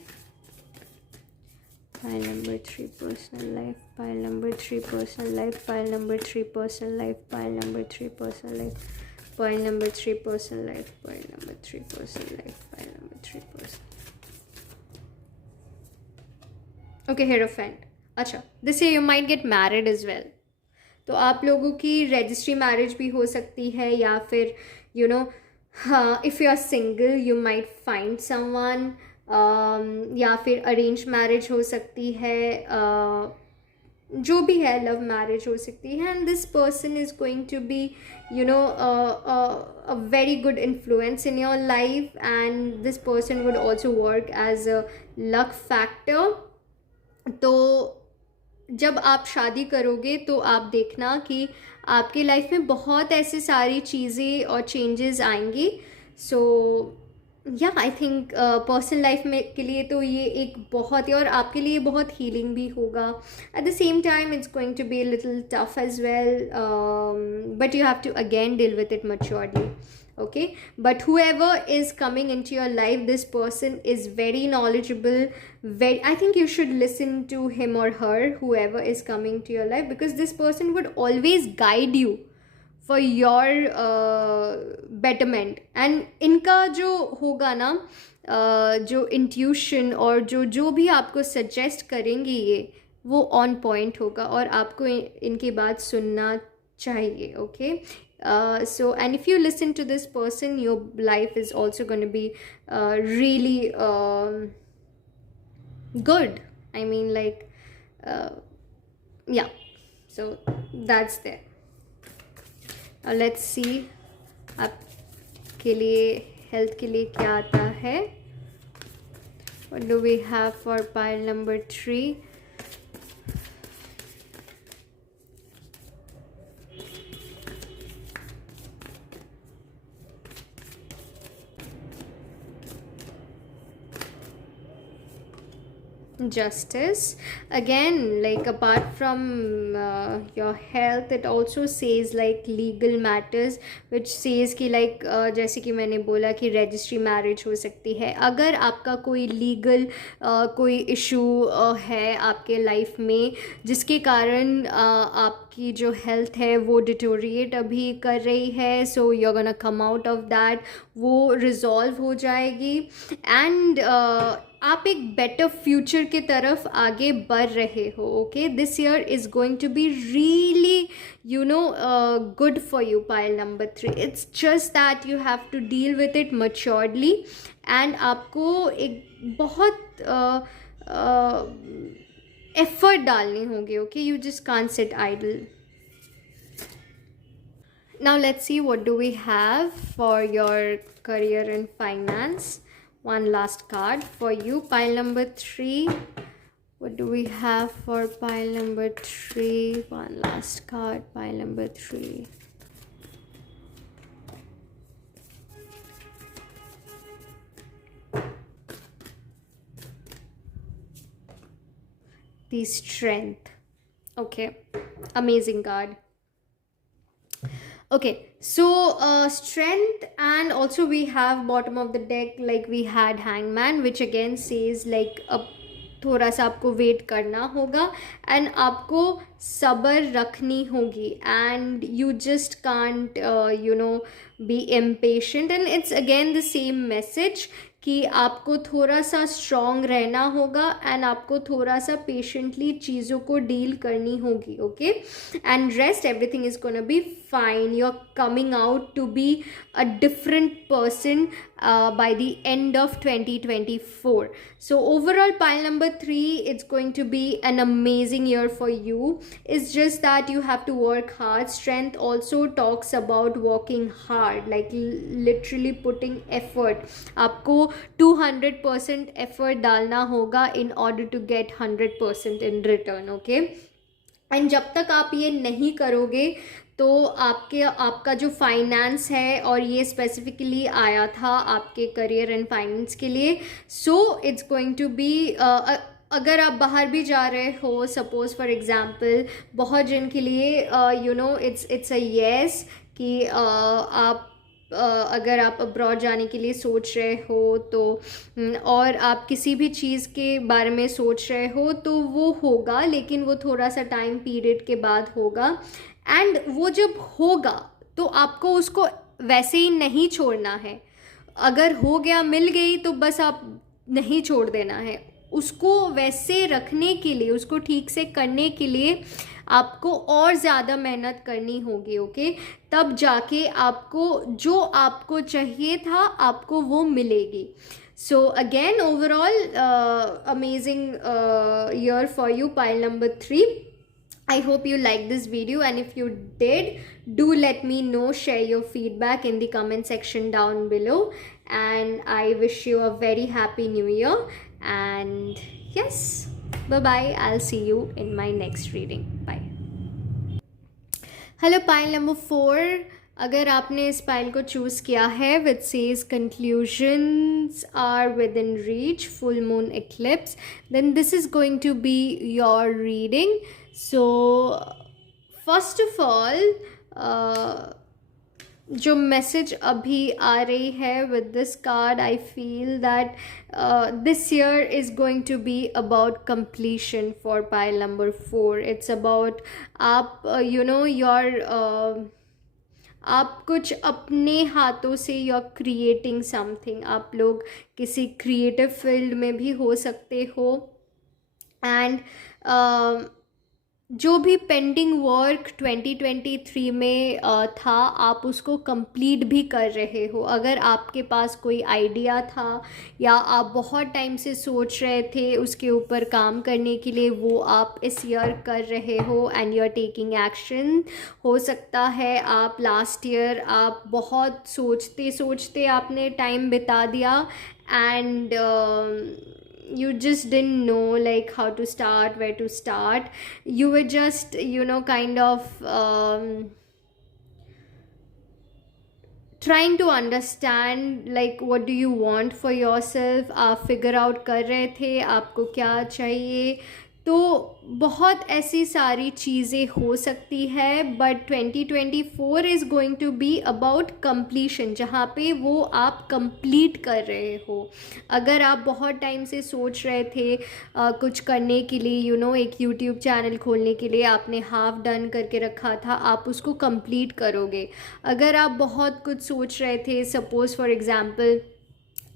Pile number 3 personal life, pile number 3 personal life, pile number 3 personal life, pile number 3 personal life, pile number 3 personal life, pile number 3 personal life, pile number 3 personal. Okay, Hierophant. अच्छा, this year you might get married as well. तो आप लोगों की registry marriage भी हो सकती है, या फिर if you are single you might find someone, या फिर अरेंज मैरिज हो सकती है, जो भी है, लव मैरिज हो सकती है। And this person is going to be a very good influence in your life, and this person would also work as a luck factor. तो जब आप शादी करोगे तो आप देखना कि आपके लाइफ में बहुत ऐसे सारी चीज़ें और चेंजेस आएंगी। सो yeah I think personal life में के लिए तो ये एक बहुत ही, और आपके लिए बहुत हीलिंग भी होगा। At the same time it's going to be little tough as well, but you have to again deal with it maturely. Okay, but whoever is coming into your life, this person is very knowledgeable, I think you should listen to him or her, whoever is coming to your life, because this person would always guide you for your betterment. And इनका जो होगा ना, जो intuition और जो भी आपको suggest करेंगे ये, वो on point होगा, और आपको इनकी बात सुनना चाहिए. Okay, so and if you listen to this person, your life is also going to be really good. I mean, like yeah, so that's there. Now let's see आपके लिए हेल्थ के लिए क्या आता है. What do we have for pile number 3? justice. Again, like apart from your health, it also says like legal matters, which says कि like जैसे कि मैंने बोला कि registry marriage हो सकती है अगर आपका कोई legal कोई issue है आपके life में, जिसके कारण आपकी जो health है वो deteriorate अभी कर रही है, so you're gonna come out of that, वो resolve हो जाएगी and आप एक बेटर फ्यूचर की तरफ आगे बढ़ रहे हो. Okay, this year is going to be really good for you. Pile number 3, it's just that you have to deal with it maturely and आपको एक बहुत एफर्ट डालनी होगी. Okay, you just can't sit idle. Now let's see what do we have for your career and finance. One last card for you, pile number 3. What do we have for pile number 3? One last card, pile number 3. The strength. Okay, amazing card. Okay, so strength, and also we have bottom of the deck like we had hangman, which again says like थोड़ा सा आपको wait करना होगा and आपको सब्र रखनी होगी and you just can't be impatient. And it's again the same message कि आपको थोड़ा सा स्ट्रॉन्ग रहना होगा एंड आपको थोड़ा सा पेशेंटली चीज़ों को डील करनी होगी. Okay, and rest everything is gonna be fine. You are coming out to be a different person by the end of 2024. So overall, pile number 3, it's going to be an amazing year for you. It's just that you have to work hard. Strength also talks about working hard, like literally putting effort. आपको 200% effort डालना होगा in order to get 100% in return. Okay, and जब तक आप ये नहीं करोगे तो आपका जो फाइनेंस है, और ये स्पेसिफिकली आया था आपके करियर एंड फाइनेंस के लिए, so it's going to be अगर आप बाहर भी जा रहे हो, सपोज फॉर एग्जांपल बहुत जन के लिए इट्स अ येस कि आप अगर आप अब्रॉड जाने के लिए सोच रहे हो तो और आप किसी भी चीज़ के बारे में सोच रहे हो तो वो होगा, लेकिन वो थोड़ा सा टाइम पीरियड के बाद होगा. एंड वो जब होगा तो आपको उसको वैसे ही नहीं छोड़ना है. अगर हो गया, मिल गई, तो बस आप नहीं छोड़ देना है. उसको वैसे रखने के लिए, उसको ठीक से करने के लिए आपको और ज़्यादा मेहनत करनी होगी. ओके, तब जाके आपको जो आपको चाहिए था आपको वो मिलेगी. So again overall amazing year for you, pile number 3. I hope you liked this video, and if you did, do let me know. Share your feedback in the comment section down below, and I wish you a very happy new year. And yes, bye bye. I'll see you in my next reading. Bye. Hello, pile number 4. अगर आपने इस pile को choose किया है which says conclusions are within reach, full moon eclipse, then this is going to be your reading. So first of all जो message अभी आ रही है with this card, I feel that this year is going to be about completion for pile number 4. It's about आप आप कुछ अपने हाथों से यू आर क्रिएटिंग समथिंग. आप लोग किसी क्रिएटिव फील्ड में भी हो सकते हो, एंड जो भी पेंडिंग वर्क 2023 में था आप उसको कंप्लीट भी कर रहे हो. अगर आपके पास कोई आइडिया था या आप बहुत टाइम से सोच रहे थे उसके ऊपर काम करने के लिए, वो आप इस ईयर कर रहे हो and you are taking action. हो सकता है आप लास्ट ईयर आप बहुत सोचते सोचते आपने टाइम बिता दिया and you just didn't know like how to start, where to start. You were just kind of trying to understand like what do you want for yourself, आप figure out कर रहे थे आपको क्या चाहिए। तो बहुत ऐसी सारी चीज़ें हो सकती है, but 2024 is going to be about completion, जहाँ पे वो आप कंप्लीट कर रहे हो। अगर आप बहुत टाइम से सोच रहे थे कुछ करने के लिए, एक यूट्यूब चैनल खोलने के लिए, आपने हाफ डन करके रखा था, आप उसको कंप्लीट करोगे। अगर आप बहुत कुछ सोच रहे थे, सपोज़ फॉर एग्ज़ाम्पल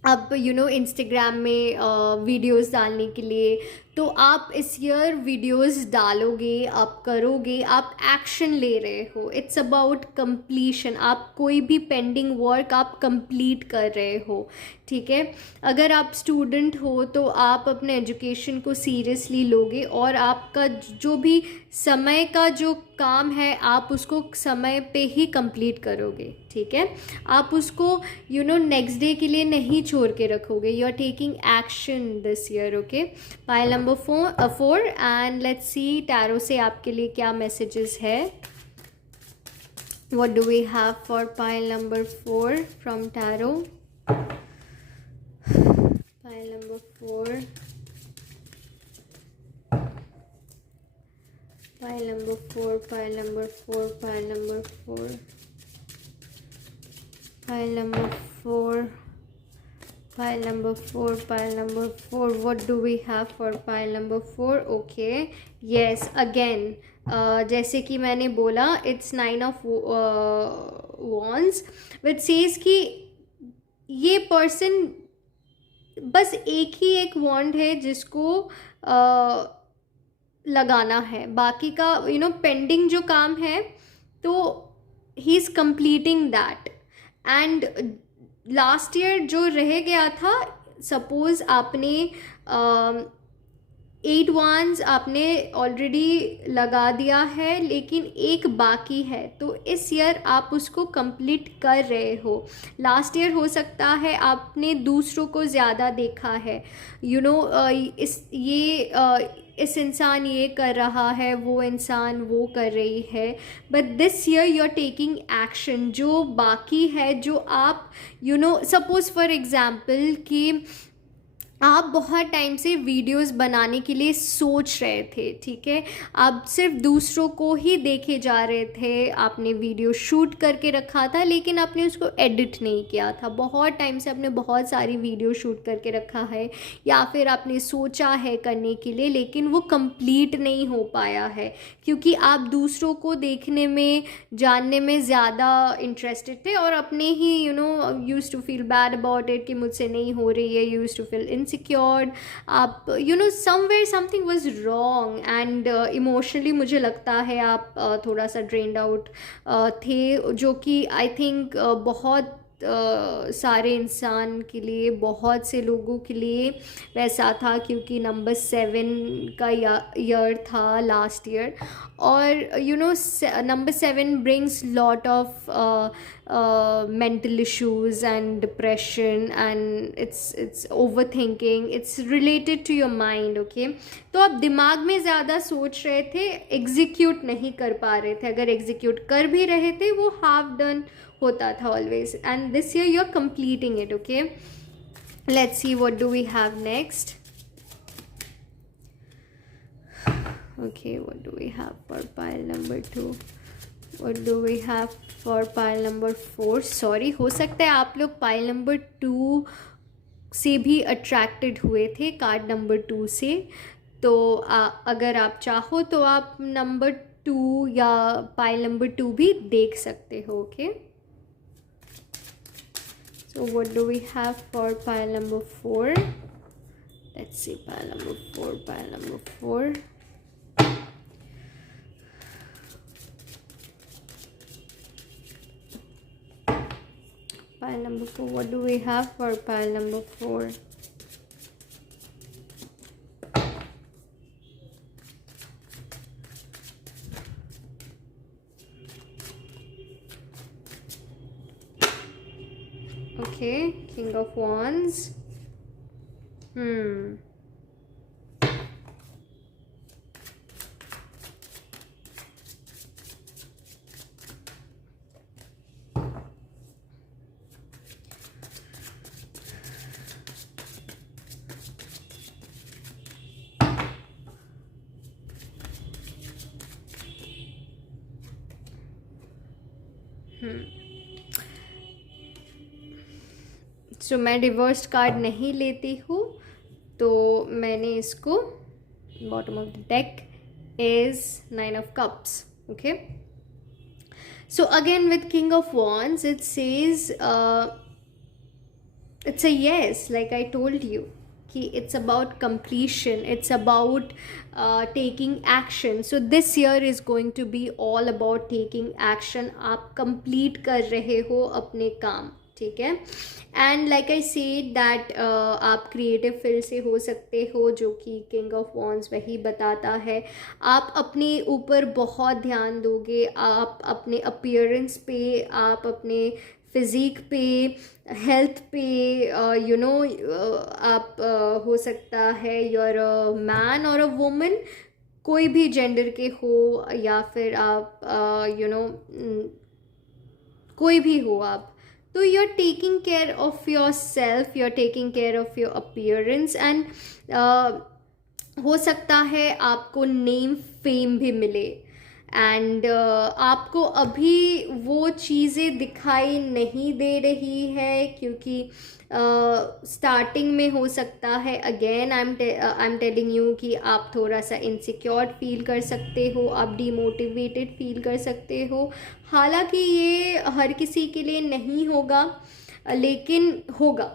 आप इंस्टाग्राम में वीडियोस डालने के लिए, तो आप इस ईयर वीडियोस डालोगे, आप करोगे, आप एक्शन ले रहे हो। इट्स अबाउट कंप्लीशन, आप कोई भी पेंडिंग वर्क आप कंप्लीट कर रहे हो, ठीक है। अगर आप स्टूडेंट हो तो आप अपने एजुकेशन को सीरियसली लोगे, और आपका जो भी समय का जो काम है आप उसको समय पे ही कंप्लीट करोगे, ठीक है। आप उसको नेक्स्ट डे के लिए नहीं छोड़ के रखोगे। You are taking action this year, okay. Pile number 4 and let's see tarot से आपके लिए क्या मैसेजेस है। What do we have for pile number 4 from tarot. Pile number 4, pile number 4, pile number 4, pile number 4, pile number 4, pile number 4, pile number 4. What do we have for pile number 4? Okay, yes, again जैसे कि मैंने बोला, it's 9 of wands, which says कि ये person बस एक ही एक वॉन्ड है जिसको लगाना है, बाकी का पेंडिंग जो काम है तो he is completing that. And last year जो रह गया था, सपोज़ आपने 8 wands आपने ऑलरेडी लगा दिया है, लेकिन एक बाकी है, तो इस ईयर आप उसको कंप्लीट कर रहे हो। लास्ट ईयर हो सकता है आपने दूसरों को ज़्यादा देखा है, इस इंसान ये कर रहा है, वो इंसान वो कर रही है, but this year you are taking action. जो बाकी है, जो आप सपोज़ फॉर एग्ज़ाम्पल कि आप बहुत टाइम से वीडियोस बनाने के लिए सोच रहे थे, ठीक है, आप सिर्फ दूसरों को ही देखे जा रहे थे, आपने वीडियो शूट करके रखा था लेकिन आपने उसको एडिट नहीं किया था। बहुत टाइम से आपने बहुत सारी वीडियो शूट करके रखा है, या फिर आपने सोचा है करने के लिए लेकिन वो कंप्लीट नहीं हो पाया है, क्योंकि आप दूसरों को देखने में, जानने में ज़्यादा इंटरेस्टेड थे, और अपने ही used to feel bad about it कि मुझसे नहीं हो रही है, यूज्ड टू फील इनसिक्योर्ड। आप somewhere something was wrong, and emotionally मुझे लगता है आप थोड़ा सा ड्रेन्ड आउट थे, जो कि आई थिंक बहुत सारे इंसान के लिए, बहुत से लोगों के लिए वैसा था, क्योंकि नंबर 7 का ईयर था लास्ट ईयर, और number 7 brings lot of mental issues and depression, and it's overthinking, it's related to your mind, okay। तो आप दिमाग में ज़्यादा सोच रहे थे, एग्जीक्यूट नहीं कर पा रहे थे, अगर एग्जीक्यूट कर भी रहे थे वो हाफ डन होता था always, and this year you are completing it, okay. Let's see what do we have next. Okay, what do we have for pile number 2, what do we have for pile number 4? Sorry, हो सकता है आप लोग pile number 2 से भी attracted हुए थे, card number 2 से, तो अगर आप चाहो तो आप नंबर 2 या पाइल नंबर 2 भी देख सकते हो, okay. So what do we have for pile number 4? Let's see, pile number 4, pile number 4. Pile number 4, what do we have for pile number 4? Okay, King of Wands. सो मैं reversed card नहीं लेती हूँ, तो मैंने इसको bottom of the deck is 9 of Cups. Okay, so again with King of Wands it says it's a yes, like I told you कि it's about completion, it's about taking action. So this year is going to be all about taking action. आप complete कर रहे हो अपने काम, ठीक है. And like I said that आप क्रिएटिव फील्ड से हो सकते हो, जो कि किंग ऑफ वॉन्ड्स वही बताता है. आप अपने ऊपर बहुत ध्यान दोगे, आप अपने अपीयरेंस पे, आप अपने फिज़िक पे, हेल्थ पे, यू नो, आप हो सकता है यूर अ मैन और अ वुमन, कोई भी जेंडर के हो, या फिर आप यू नो कोई भी हो आप, तो you are taking care of yourself, you are taking care of your appearance. And हो सकता है आपको नेम फेम भी मिले. एंड आपको अभी वो चीज़ें दिखाई नहीं दे रही है, क्योंकि स्टार्टिंग में हो सकता है, again I am telling you कि आप थोड़ा सा इनसिक्योर फील कर सकते हो, आप डीमोटिवेटेड फील कर सकते हो. हालांकि ये हर किसी के लिए नहीं होगा, लेकिन होगा.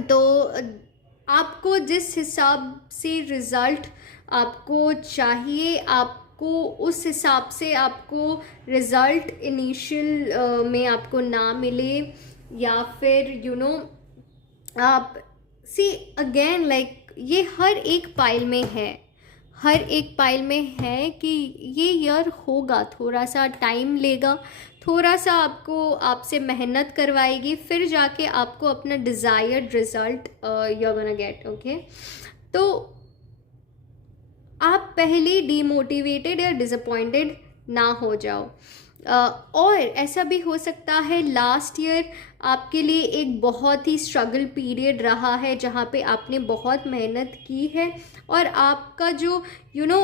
तो आपको जिस हिसाब से रिज़ल्ट आपको चाहिए, आपको उस हिसाब से आपको रिज़ल्ट इनिशियल में आपको ना मिले, या फिर यू नो आप सी अगेन लाइक ये हर एक पाइल में है, हर एक पाइल में है कि ये ईयर होगा, थोड़ा सा टाइम लेगा, थोड़ा सा आपको आपसे मेहनत करवाएगी, फिर जाके आपको अपना desired result you are gonna get. Okay, तो आप पहले डीमोटिवेटेड या डिसअपॉइंटेड ना हो जाओ. और ऐसा भी हो सकता है लास्ट ईयर आपके लिए एक बहुत ही स्ट्रगल पीरियड रहा है, जहाँ पे आपने बहुत मेहनत की है, और आपका जो यू नो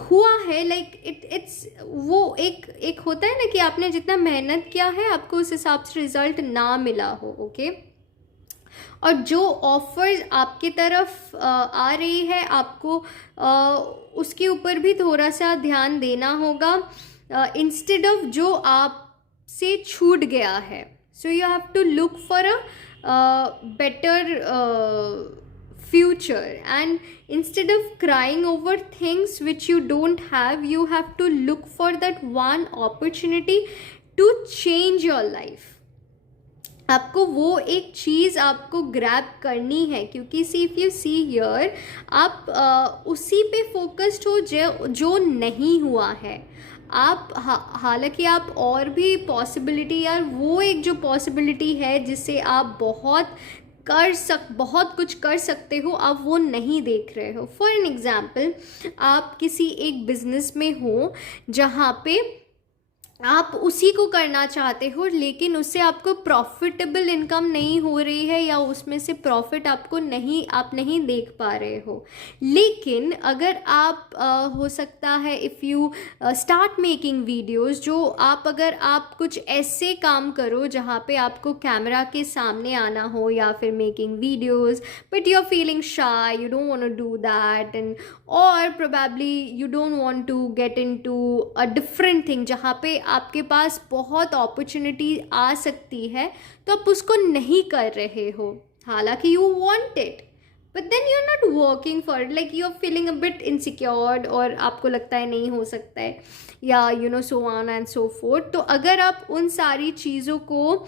हुआ है लाइक इट्स वो एक होता है ना कि आपने जितना मेहनत किया है आपको उस हिसाब से रिज़ल्ट ना मिला हो. ओके, और जो ऑफर्स आपकी तरफ आ रही है, आपको उसके ऊपर भी थोड़ा सा ध्यान देना होगा, इंस्टेड ऑफ जो आपसे छूट गया है. So you have to look for a better future, and instead of crying over things which you don't have, you have to look for that one opportunity to change your life. आपको वो एक चीज़ आपको grab करनी है, क्योंकि सी if you see here आप उसी पे फोकस्ड हो जो नहीं हुआ है. आप हालांकि आप और भी पॉसिबिलिटी, यार वो एक जो पॉसिबिलिटी है जिससे आप बहुत कुछ कर सकते हो, आप वो नहीं देख रहे हो. फॉर एन एग्जाम्पल, आप किसी एक बिजनेस में हो जहाँ पे आप उसी को करना चाहते हो, लेकिन उससे आपको प्रॉफिटेबल इनकम नहीं हो रही है, या उसमें से प्रॉफिट आप नहीं देख पा रहे हो. लेकिन अगर आप हो सकता है if you start making videos, जो अगर आप कुछ ऐसे काम करो जहाँ पे आपको कैमरा के सामने आना हो, या फिर making videos, but you are feeling shy, you don't want to do that, and और probably you don't want to get into a different thing जहाँ पे आपके पास बहुत अपॉर्चुनिटी आ सकती है, तो आप उसको नहीं कर रहे हो. हालांकि you want it, but then you are not working for it, like you are feeling a bit insecured, और आपको लगता है नहीं हो सकता है, या you know so on and so forth. तो अगर आप उन सारी चीज़ों को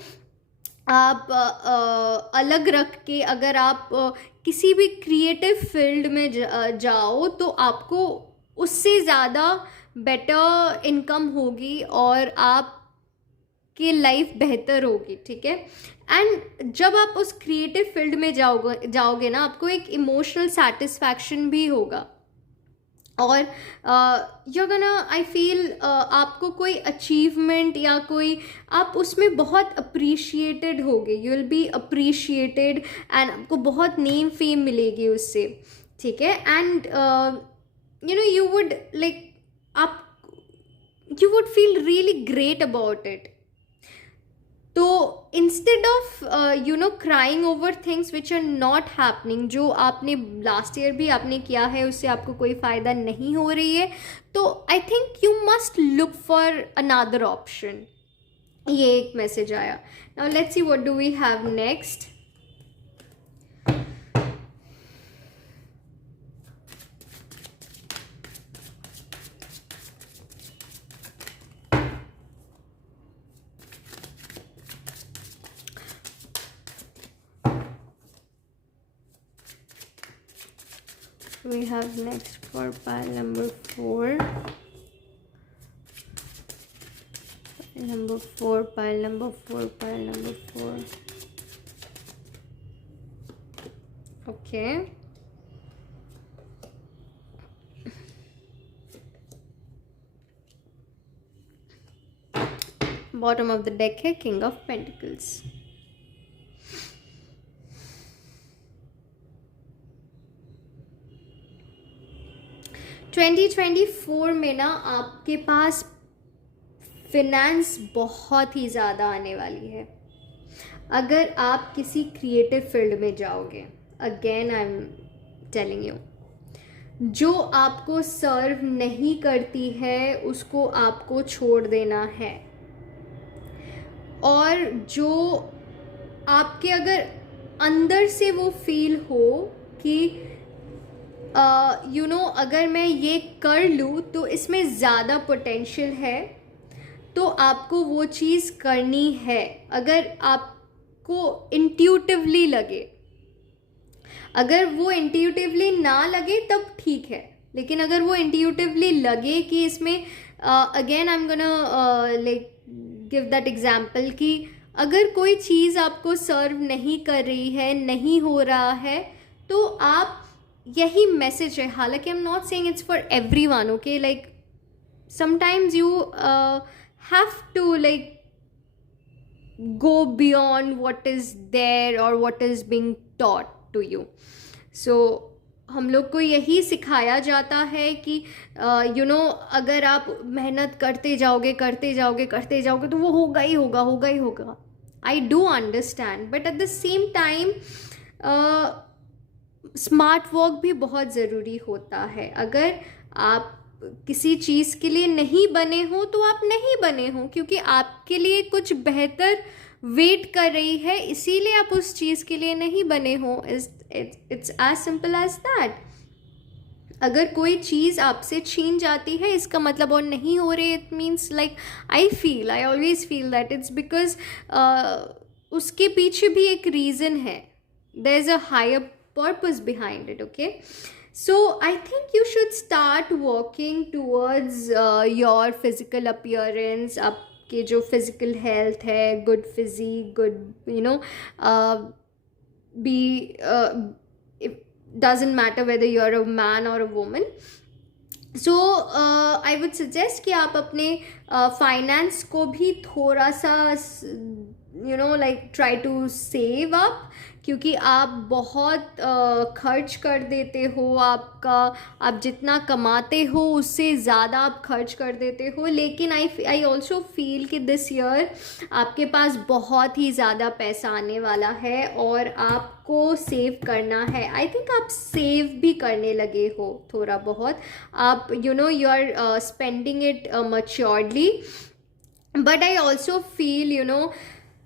आप अलग रख के अगर आप किसी भी क्रिएटिव फील्ड में जाओ, तो आपको उससे ज़्यादा बेटर इनकम होगी और आपकी लाइफ बेहतर होगी. ठीक है, एंड जब आप उस क्रिएटिव फील्ड में जाओगे ना, आपको एक इमोशनल सेटिस्फैक्शन भी होगा, और यू गोना आई फील आपको कोई अचीवमेंट या कोई आप उसमें बहुत अप्रिशिएटेड होगे, you will be appreciated, and आपको बहुत नेम फेम मिलेगी उससे. ठीक है, and you know you would like आप you would feel really great about it. तो instead of crying over things which are not happening, जो आपने लास्ट ईयर भी आपने किया है उससे आपको कोई फ़ायदा नहीं हो रही है, तो I think you must look for another option. ये एक मैसेज आया. Now let's see what do we have next. We have next for pile number 4. Pile number 4, pile number 4, pile number 4. Okay. Bottom of the deck है King of Pentacles. Twenty 2024 में ना आपके पास finance बहुत ही ज़्यादा आने वाली है. अगर आप किसी क्रिएटिव फील्ड में जाओगे, again I am telling you, जो आपको सर्व नहीं करती है उसको आपको छोड़ देना है. और जो आपके अगर अंदर से वो फील हो कि अगर मैं ये कर लूँ तो इसमें ज़्यादा पोटेंशियल है, तो आपको वो चीज़ करनी है. अगर आपको इंट्यूटिवली लगे, अगर वो इंट्यूटिवली ना लगे तब ठीक है, लेकिन अगर वो इंट्यूटिवली लगे कि इसमें again I am gonna like give that example कि अगर कोई चीज़ आपको सर्व नहीं कर रही है, नहीं हो रहा है, तो आप, यही मैसेज है. हालांकि I am not saying it's for everyone, okay, like sometimes you have to like go beyond what is there or what is being taught to you. So हम लोग को यही सिखाया जाता है कि अगर आप मेहनत करते जाओगे तो वो होगा ही होगा. I do understand, but at the same time smart work भी बहुत ज़रूरी होता है. अगर आप किसी चीज़ के लिए नहीं बने हो तो आप नहीं बने हो, क्योंकि आपके लिए कुछ बेहतर वेट कर रही है, इसीलिए आप उस चीज़ के लिए नहीं बने हो. It's as simple as that. अगर कोई चीज़ आपसे छीन जाती है इसका मतलब और नहीं हो रही, it means like I always feel that it's because उसके पीछे भी एक रीज़न है. There is a higher purpose behind it. Okay, so I think you should start working towards your physical appearance. आपके जो physical health है, good physique, good it doesn't matter whether you're a man or a woman. So I would suggest कि आप अपने finance को भी थोड़ा सा try to save up, क्योंकि आप बहुत खर्च कर देते हो. आप जितना कमाते हो उससे ज़्यादा आप खर्च कर देते हो. लेकिन आई ऑल्सो फील कि दिस ईयर आपके पास बहुत ही ज़्यादा पैसा आने वाला है और आपको सेव करना है. आई थिंक आप सेव भी करने लगे हो थोड़ा बहुत. आप you are spending it maturedly. But I also feel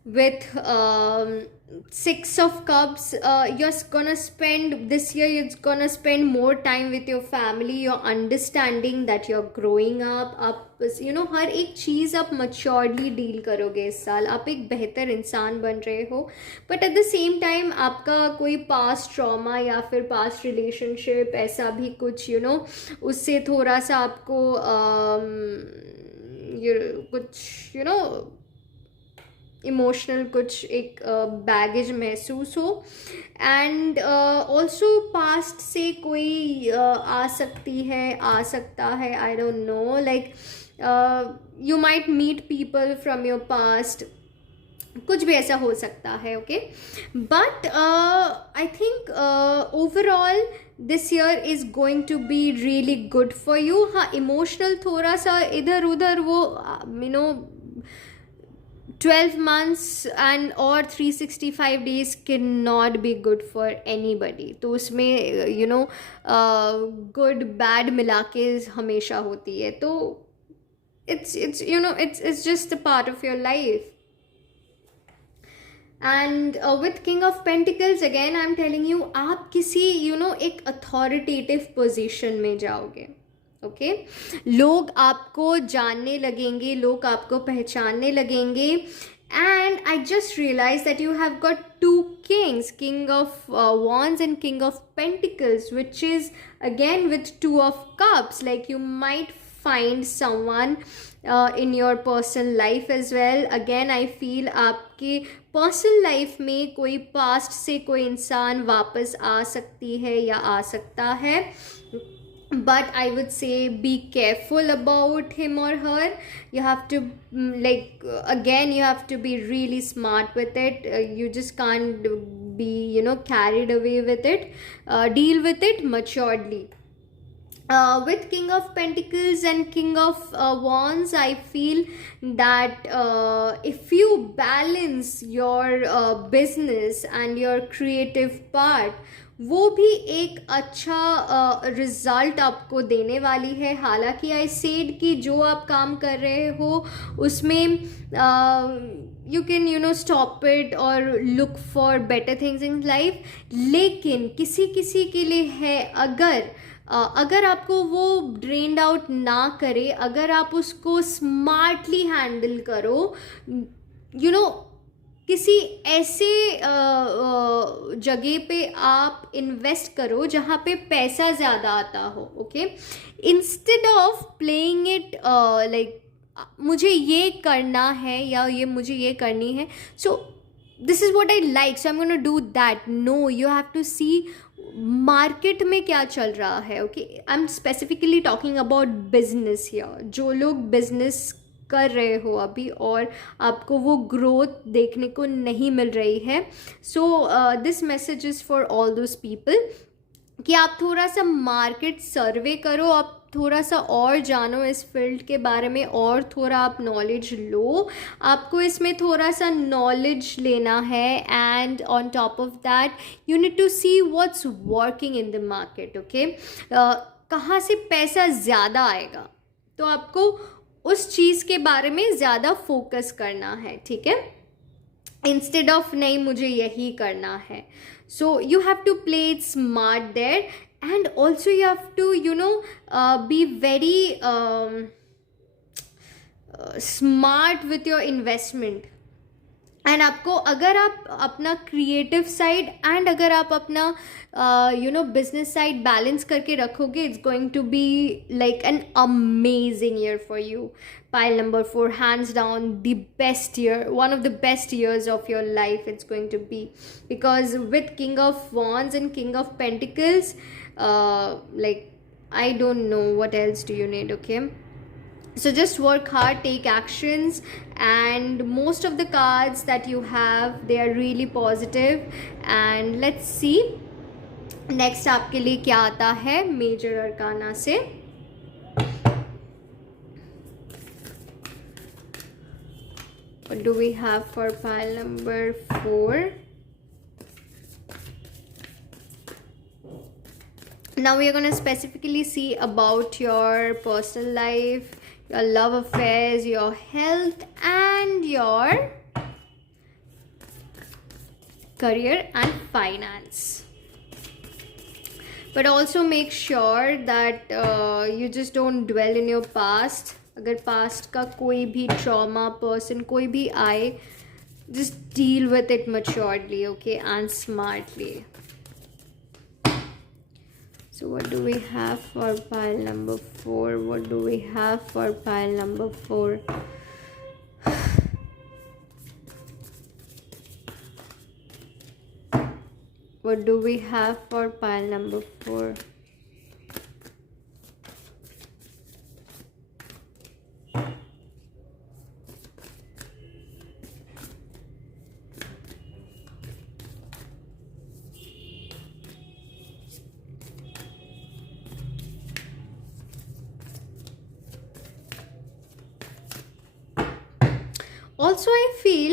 with 6 of cups, you're gonna spend this year, you're gonna spend more time with your family. You're understanding that you're growing up. आप हर एक चीज़ आप maturely deal करोगे इस साल. आप एक बेहतर इंसान बन रहे हो. But at the same time आपका कोई पास्ट ट्रॉमा या फिर पास्ट रिलेशनशिप ऐसा भी कुछ उससे थोड़ा सा आपको कुछ इमोशनल कुछ एक बैगेज महसूस हो. एंड ऑल्सो पास्ट से कोई आ सकता है. I don't know, like you might meet people from your past, कुछ भी ऐसा हो सकता है. Okay, but I think overall this year is going to be really good for you. हाँ, इमोशनल थोड़ा सा इधर उधर वो 12 months and or 365 days cannot be good for anybody. तो उसमें good bad मिला के हमेशा होती है. तो it's just a part of your life. And with King of Pentacles, again I'm telling you, आप किसी एक authoritative position में जाओगे. ओके, लोग आपको जानने लगेंगे, लोग आपको पहचानने लगेंगे. And I just realize that you have got two kings, king of wands and king of pentacles, which is again with two of cups. Like you might find someone in your personal life as well. Again I feel आपके personal life में कोई past से कोई इंसान वापस आ सकती है या आ सकता है. But I would say be careful about him or her. You have to again you have to be really smart with it. You just can't be carried away with it. Deal with it maturely. With King of Pentacles and King of Wands, I feel that if you balance your business and your creative part, वो भी एक अच्छा result आपको देने वाली है. हालांकि I said कि जो आप काम कर रहे हो उसमें यू कैन स्टॉप इट और look for better things in life. लेकिन किसी किसी के लिए है, अगर आपको वो ड्रेन्ड आउट ना करे, अगर आप उसको स्मार्टली हैंडल करो, किसी ऐसे जगह पे आप इन्वेस्ट करो जहाँ पे पैसा ज़्यादा आता हो. Okay, instead of playing it like मुझे ये करना है या मुझे ये करनी है, so this is what I like, so I am gonna do that. No, you have to see market में क्या चल रहा है. Okay, I am specifically talking about business here. जो लोग बिजनेस कर रहे हो अभी और आपको वो ग्रोथ देखने को नहीं मिल रही है, so this message is for all those people कि आप थोड़ा सा मार्केट सर्वे करो, आप थोड़ा सा और जानो इस फील्ड के बारे में, और थोड़ा आप नॉलेज लो. आपको इसमें थोड़ा सा नॉलेज लेना है. And on top of that you need to see what's working in the market. Okay, कहाँ से पैसा ज़्यादा आएगा, तो आपको उस चीज़ के बारे में ज़्यादा फोकस करना है. ठीक है, इंस्टेड ऑफ नहीं मुझे यही करना है. So you have to play it smart there. And also you have to be very smart with your investment. And आपको अगर आप अपना क्रिएटिव साइड एंड अगर आप अपना बिजनेस साइड बैलेंस करके रखोगे, it's going to be like an amazing year for you. Pile number 4, hands down the best year, one of the best years of your life it's going to be, because with King of Wands and King of Pentacles, like I don't know what else do you need. Okay, so just work hard, take actions, and most of the cards that you have, they are really positive. And let's see next आपके लिए क्या आता है major arcana से. What do we have for pile number 4? Now we are going to specifically see about your personal life, your love affairs, your health, and your career and finance. But also make sure that you just don't dwell in your past. अगर past का कोई भी trauma person कोई भी आए, just deal with it maturely, okay, and smartly. So what do we have for pile number 4? What do we have for pile number 4? What do we have for pile number 4? Also I feel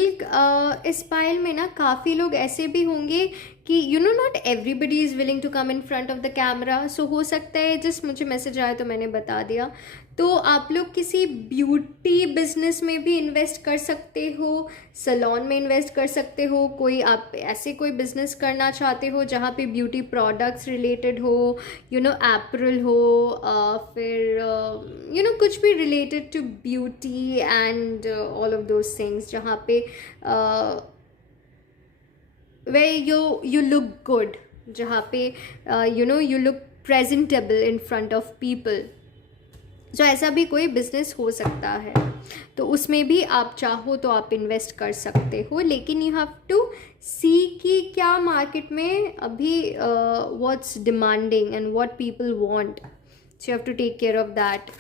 इस pile में ना काफ़ी लोग ऐसे भी होंगे कि you know not everybody is willing to come in front of the camera. So हो सकता है, जस्ट मुझे मैसेज आया तो मैंने बता दिया. तो आप लोग किसी ब्यूटी बिजनेस में भी इन्वेस्ट कर सकते हो, सलोन में इन्वेस्ट कर सकते हो. कोई आप ऐसे कोई बिजनेस करना चाहते हो जहाँ पे ब्यूटी प्रोडक्ट्स रिलेटेड हो, यू नो एप्रल हो, फिर यू नो कुछ भी related to beauty and all of those things, जहाँ पे वे you look good, जहाँ पे you know you look presentable in front of people. जो ऐसा भी कोई बिजनेस हो सकता है, तो उसमें भी आप चाहो तो आप इन्वेस्ट कर सकते हो. लेकिन यू हैव टू सी कि क्या मार्केट में अभी what's demanding and what people want. So you have to take care of that.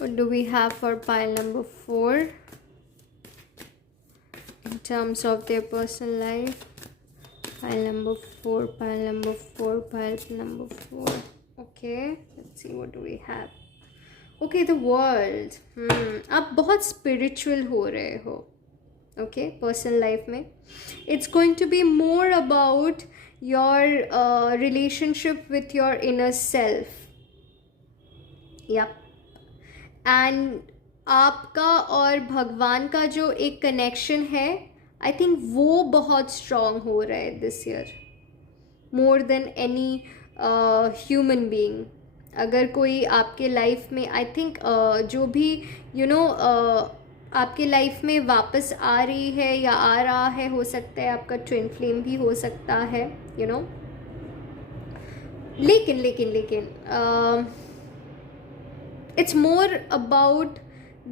What do we have for pile number 4 in terms of their personal life? Pile number 4, pile number 4, pile number 4. Okay, let's see what do we have. Okay, the world. आप बहुत spiritual हो रहे हो. Okay, personal life में it's going to be more about your relationship with your inner self. Yep. And आपका और भगवान का जो एक कनेक्शन है, आई थिंक वो बहुत स्ट्रॉन्ग हो रहा है this year, more than any human being. अगर कोई आपके लाइफ में, आई थिंक जो भी यू नो आपके लाइफ में वापस आ रही है या आ रहा है, हो सकता है आपका ट्विन फ्लेम भी हो सकता है, यू नो. लेकिन it's more about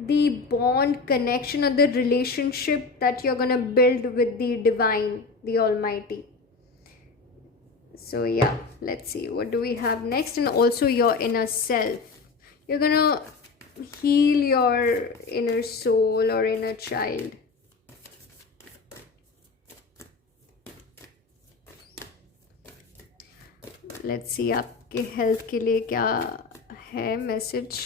the bond, connection, or the relationship that you're gonna build with the divine, the almighty. So yeah, let's see what do we have next. And also your inner self, you're gonna heal your inner soul or inner child. Let's see आपके health के लिए क्या है message.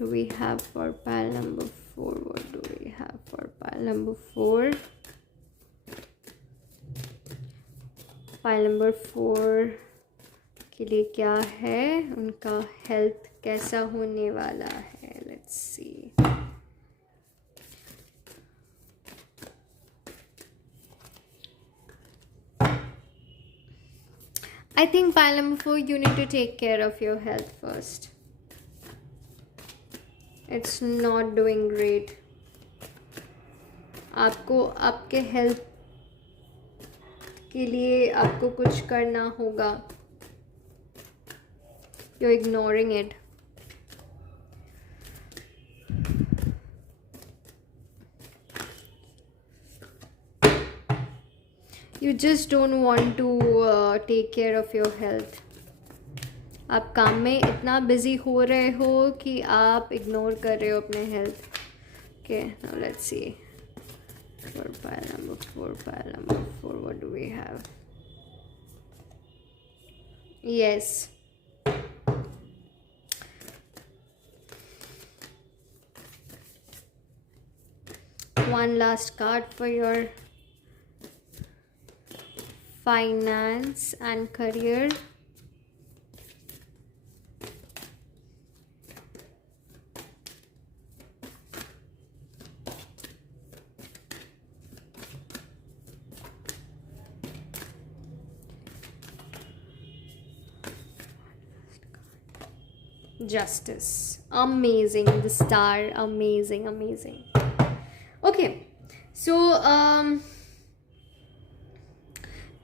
Do we have for pile number 4? What do we have for pile number 4? Pile number 4 के लिए क्या है, उनका हेल्थ कैसा होने वाला है. Let's see. I think pile number 4, you need to take care of your health first. It's not doing great. आपको आपके हेल्थ के लिए आपको कुछ करना होगा. You're ignoring it. You just don't want to take care of your health. आप काम में इतना बिजी हो रहे हो कि आप इग्नोर कर रहे हो अपने health. Okay, now let's see. For pile number 4, what do we have? Yes. One last card for your finance and career. Justice. Amazing. The star. Amazing. Okay. So,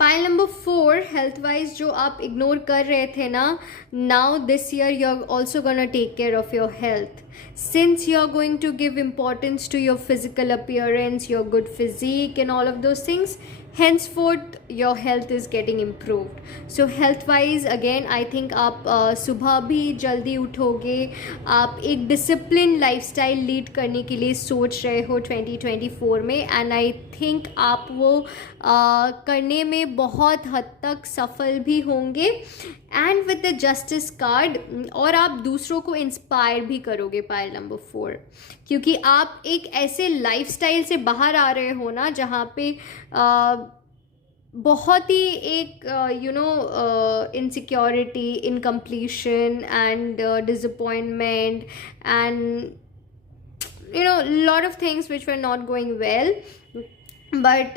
pile number 4 health wise जो आप ignore कर रहे थे ना, now this year you are also gonna take care of your health. Since you are going to give importance to your physical appearance, your good physique and all of those things, henceforth your health is getting improved. So health wise again I think आप सुबह भी जल्दी उठोगे, आप एक discipline lifestyle lead करने के लिए सोच रहे हो 2024 में, एंड आई थिंक आप वो करने में बहुत हद तक सफल भी होंगे, and with the justice card, और आप दूसरों को इंस्पायर भी करोगे पाइल नंबर 4, क्योंकि आप एक ऐसे लाइफस्टाइल से बाहर आ रहे हो ना जहाँ पे बहुत ही एक insecurity, incompletion and disappointment and lot of things which were not going well, but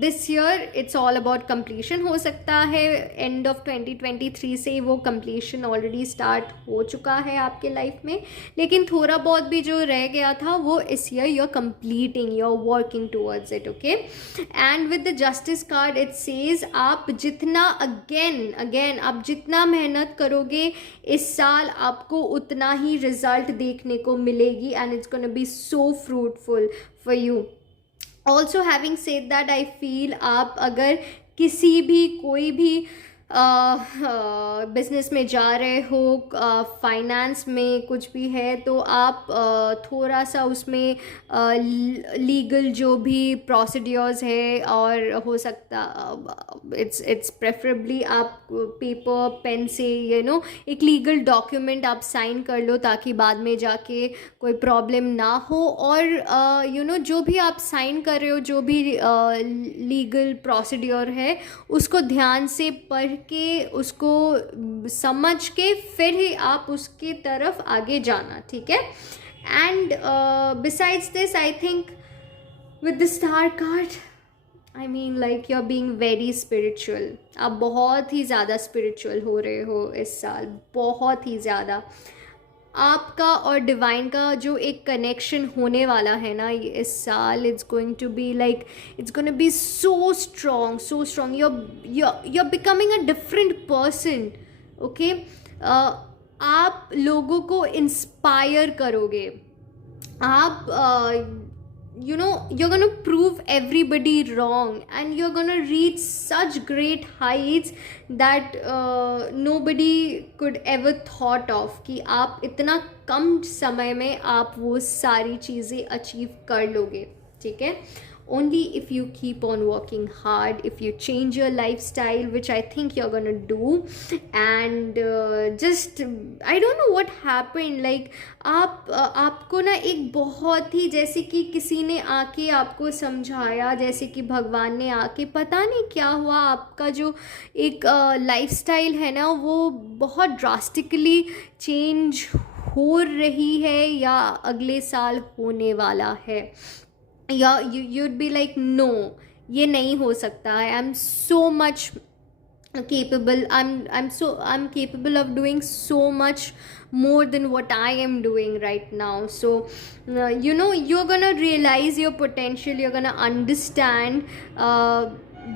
this year it's all about completion. हो सकता है end of 2023 से वो completion already start हो चुका है आपके लाइफ में, लेकिन थोड़ा बहुत भी जो रह गया था वो इस year you're completing, you're working towards it, okay? And with the justice card it says आप जितना again आप जितना मेहनत करोगे इस साल आपको उतना ही रिजल्ट देखने को मिलेगी, and it's gonna be so fruitful for you. Also having said that I feel आप अगर किसी भी कोई भी बिजनेस में जा रहे हो, फाइनेंस में कुछ भी है, तो आप थोड़ा सा उसमें लीगल जो भी प्रोसीड्योर्स है, और हो सकता इट्स प्रेफरेबली आप पेपर पेन से एक लीगल डॉक्यूमेंट आप साइन कर लो ताकि बाद में जाके कोई प्रॉब्लम ना हो, और जो भी आप साइन कर रहे हो, जो भी लीगल प्रोसीड्योर है उसको ध्यान से पढ़ के, उसको समझ के फिर ही आप उसके तरफ आगे जाना, ठीक है? And besides this I think with the star card, I mean like you are being very spiritual. आप बहुत ही ज़्यादा स्पिरिचुअल हो रहे हो इस साल, बहुत ही ज़्यादा. आपका और डिवाइन का जो एक कनेक्शन होने वाला है ना इस साल, it's going to be like, it's going to be so strong. you're becoming a different person, okay? आप लोगों को इंस्पायर करोगे, आप you're gonna prove everybody wrong, and you're gonna reach such great heights that nobody could ever thought of, कि आप इतना कम समय में आप वो सारी चीज़ें अचीव कर लोगे, ठीक है? Only if you keep on working hard, if you change your lifestyle, which I think you're gonna do, and just I don't know what happened, like आपको ना एक बहुत ही, जैसे कि किसी ने आके आपको समझाया, जैसे कि भगवान ने आके, पता नहीं क्या हुआ, आपका जो एक लाइफस्टाइल है ना वो बहुत ड्रास्टिकली चेंज हो रही है या अगले साल होने वाला है. या you'd be like no, ये नहीं हो सकता है. I'm so much capable, I'm capable of doing so much more than what I am doing right now. So you're gonna realize your potential, you're gonna understand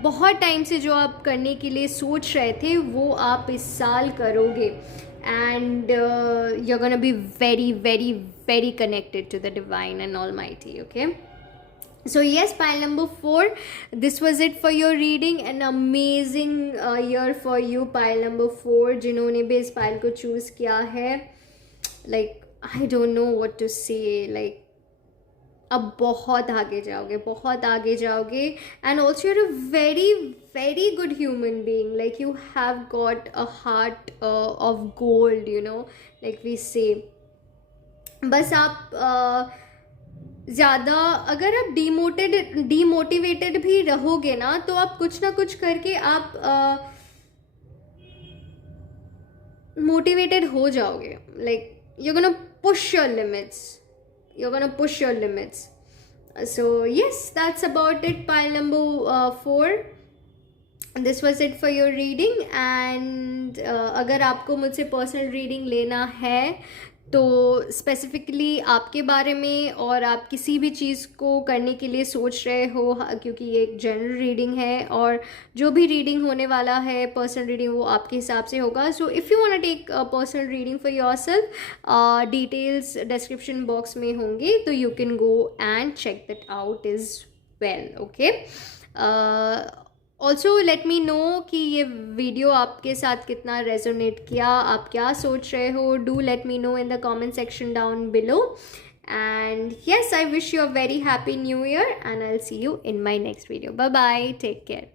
बहुत time से जो आप करने के लिए सोच रहे थे वो आप इस साल करोगे, and you're gonna be very very very connected to the divine and almighty, okay? So yes, pile number 4, this was it for your reading. An amazing year for you, pile number 4. जिन्होंने भी इस pile को choose किया है, like I don't know what to say, like अब बहुत आगे जाओगे, बहुत आगे जाओगे. And also you're a very very good human being, like you have got a heart of gold, like we say. बस आप ज़्यादा अगर आप डीमोटिवेटेड भी रहोगे ना, तो आप कुछ ना कुछ करके आप मोटिवेटेड हो जाओगे, like you're gonna push your limits. So yes, that's about it, pile number 4. This was it for your reading. And अगर आपको मुझसे पर्सनल रीडिंग लेना है तो स्पेसिफिकली आपके बारे में, और आप किसी भी चीज़ को करने के लिए सोच रहे हो, क्योंकि ये एक जनरल रीडिंग है और जो भी रीडिंग होने वाला है पर्सनल रीडिंग वो आपके हिसाब से होगा. So if you want to take personal reading for yourself, details description box में होंगे, तो you can go and check that out as well, okay? Also let me know कि ये वीडियो आपके साथ कितना रेजोनेट किया, आप क्या सोच रहे हो. Do let me no in the comment section down below. And yes, I wish you a very happy new year, and I'll see you in my next video. Bye bye, take care.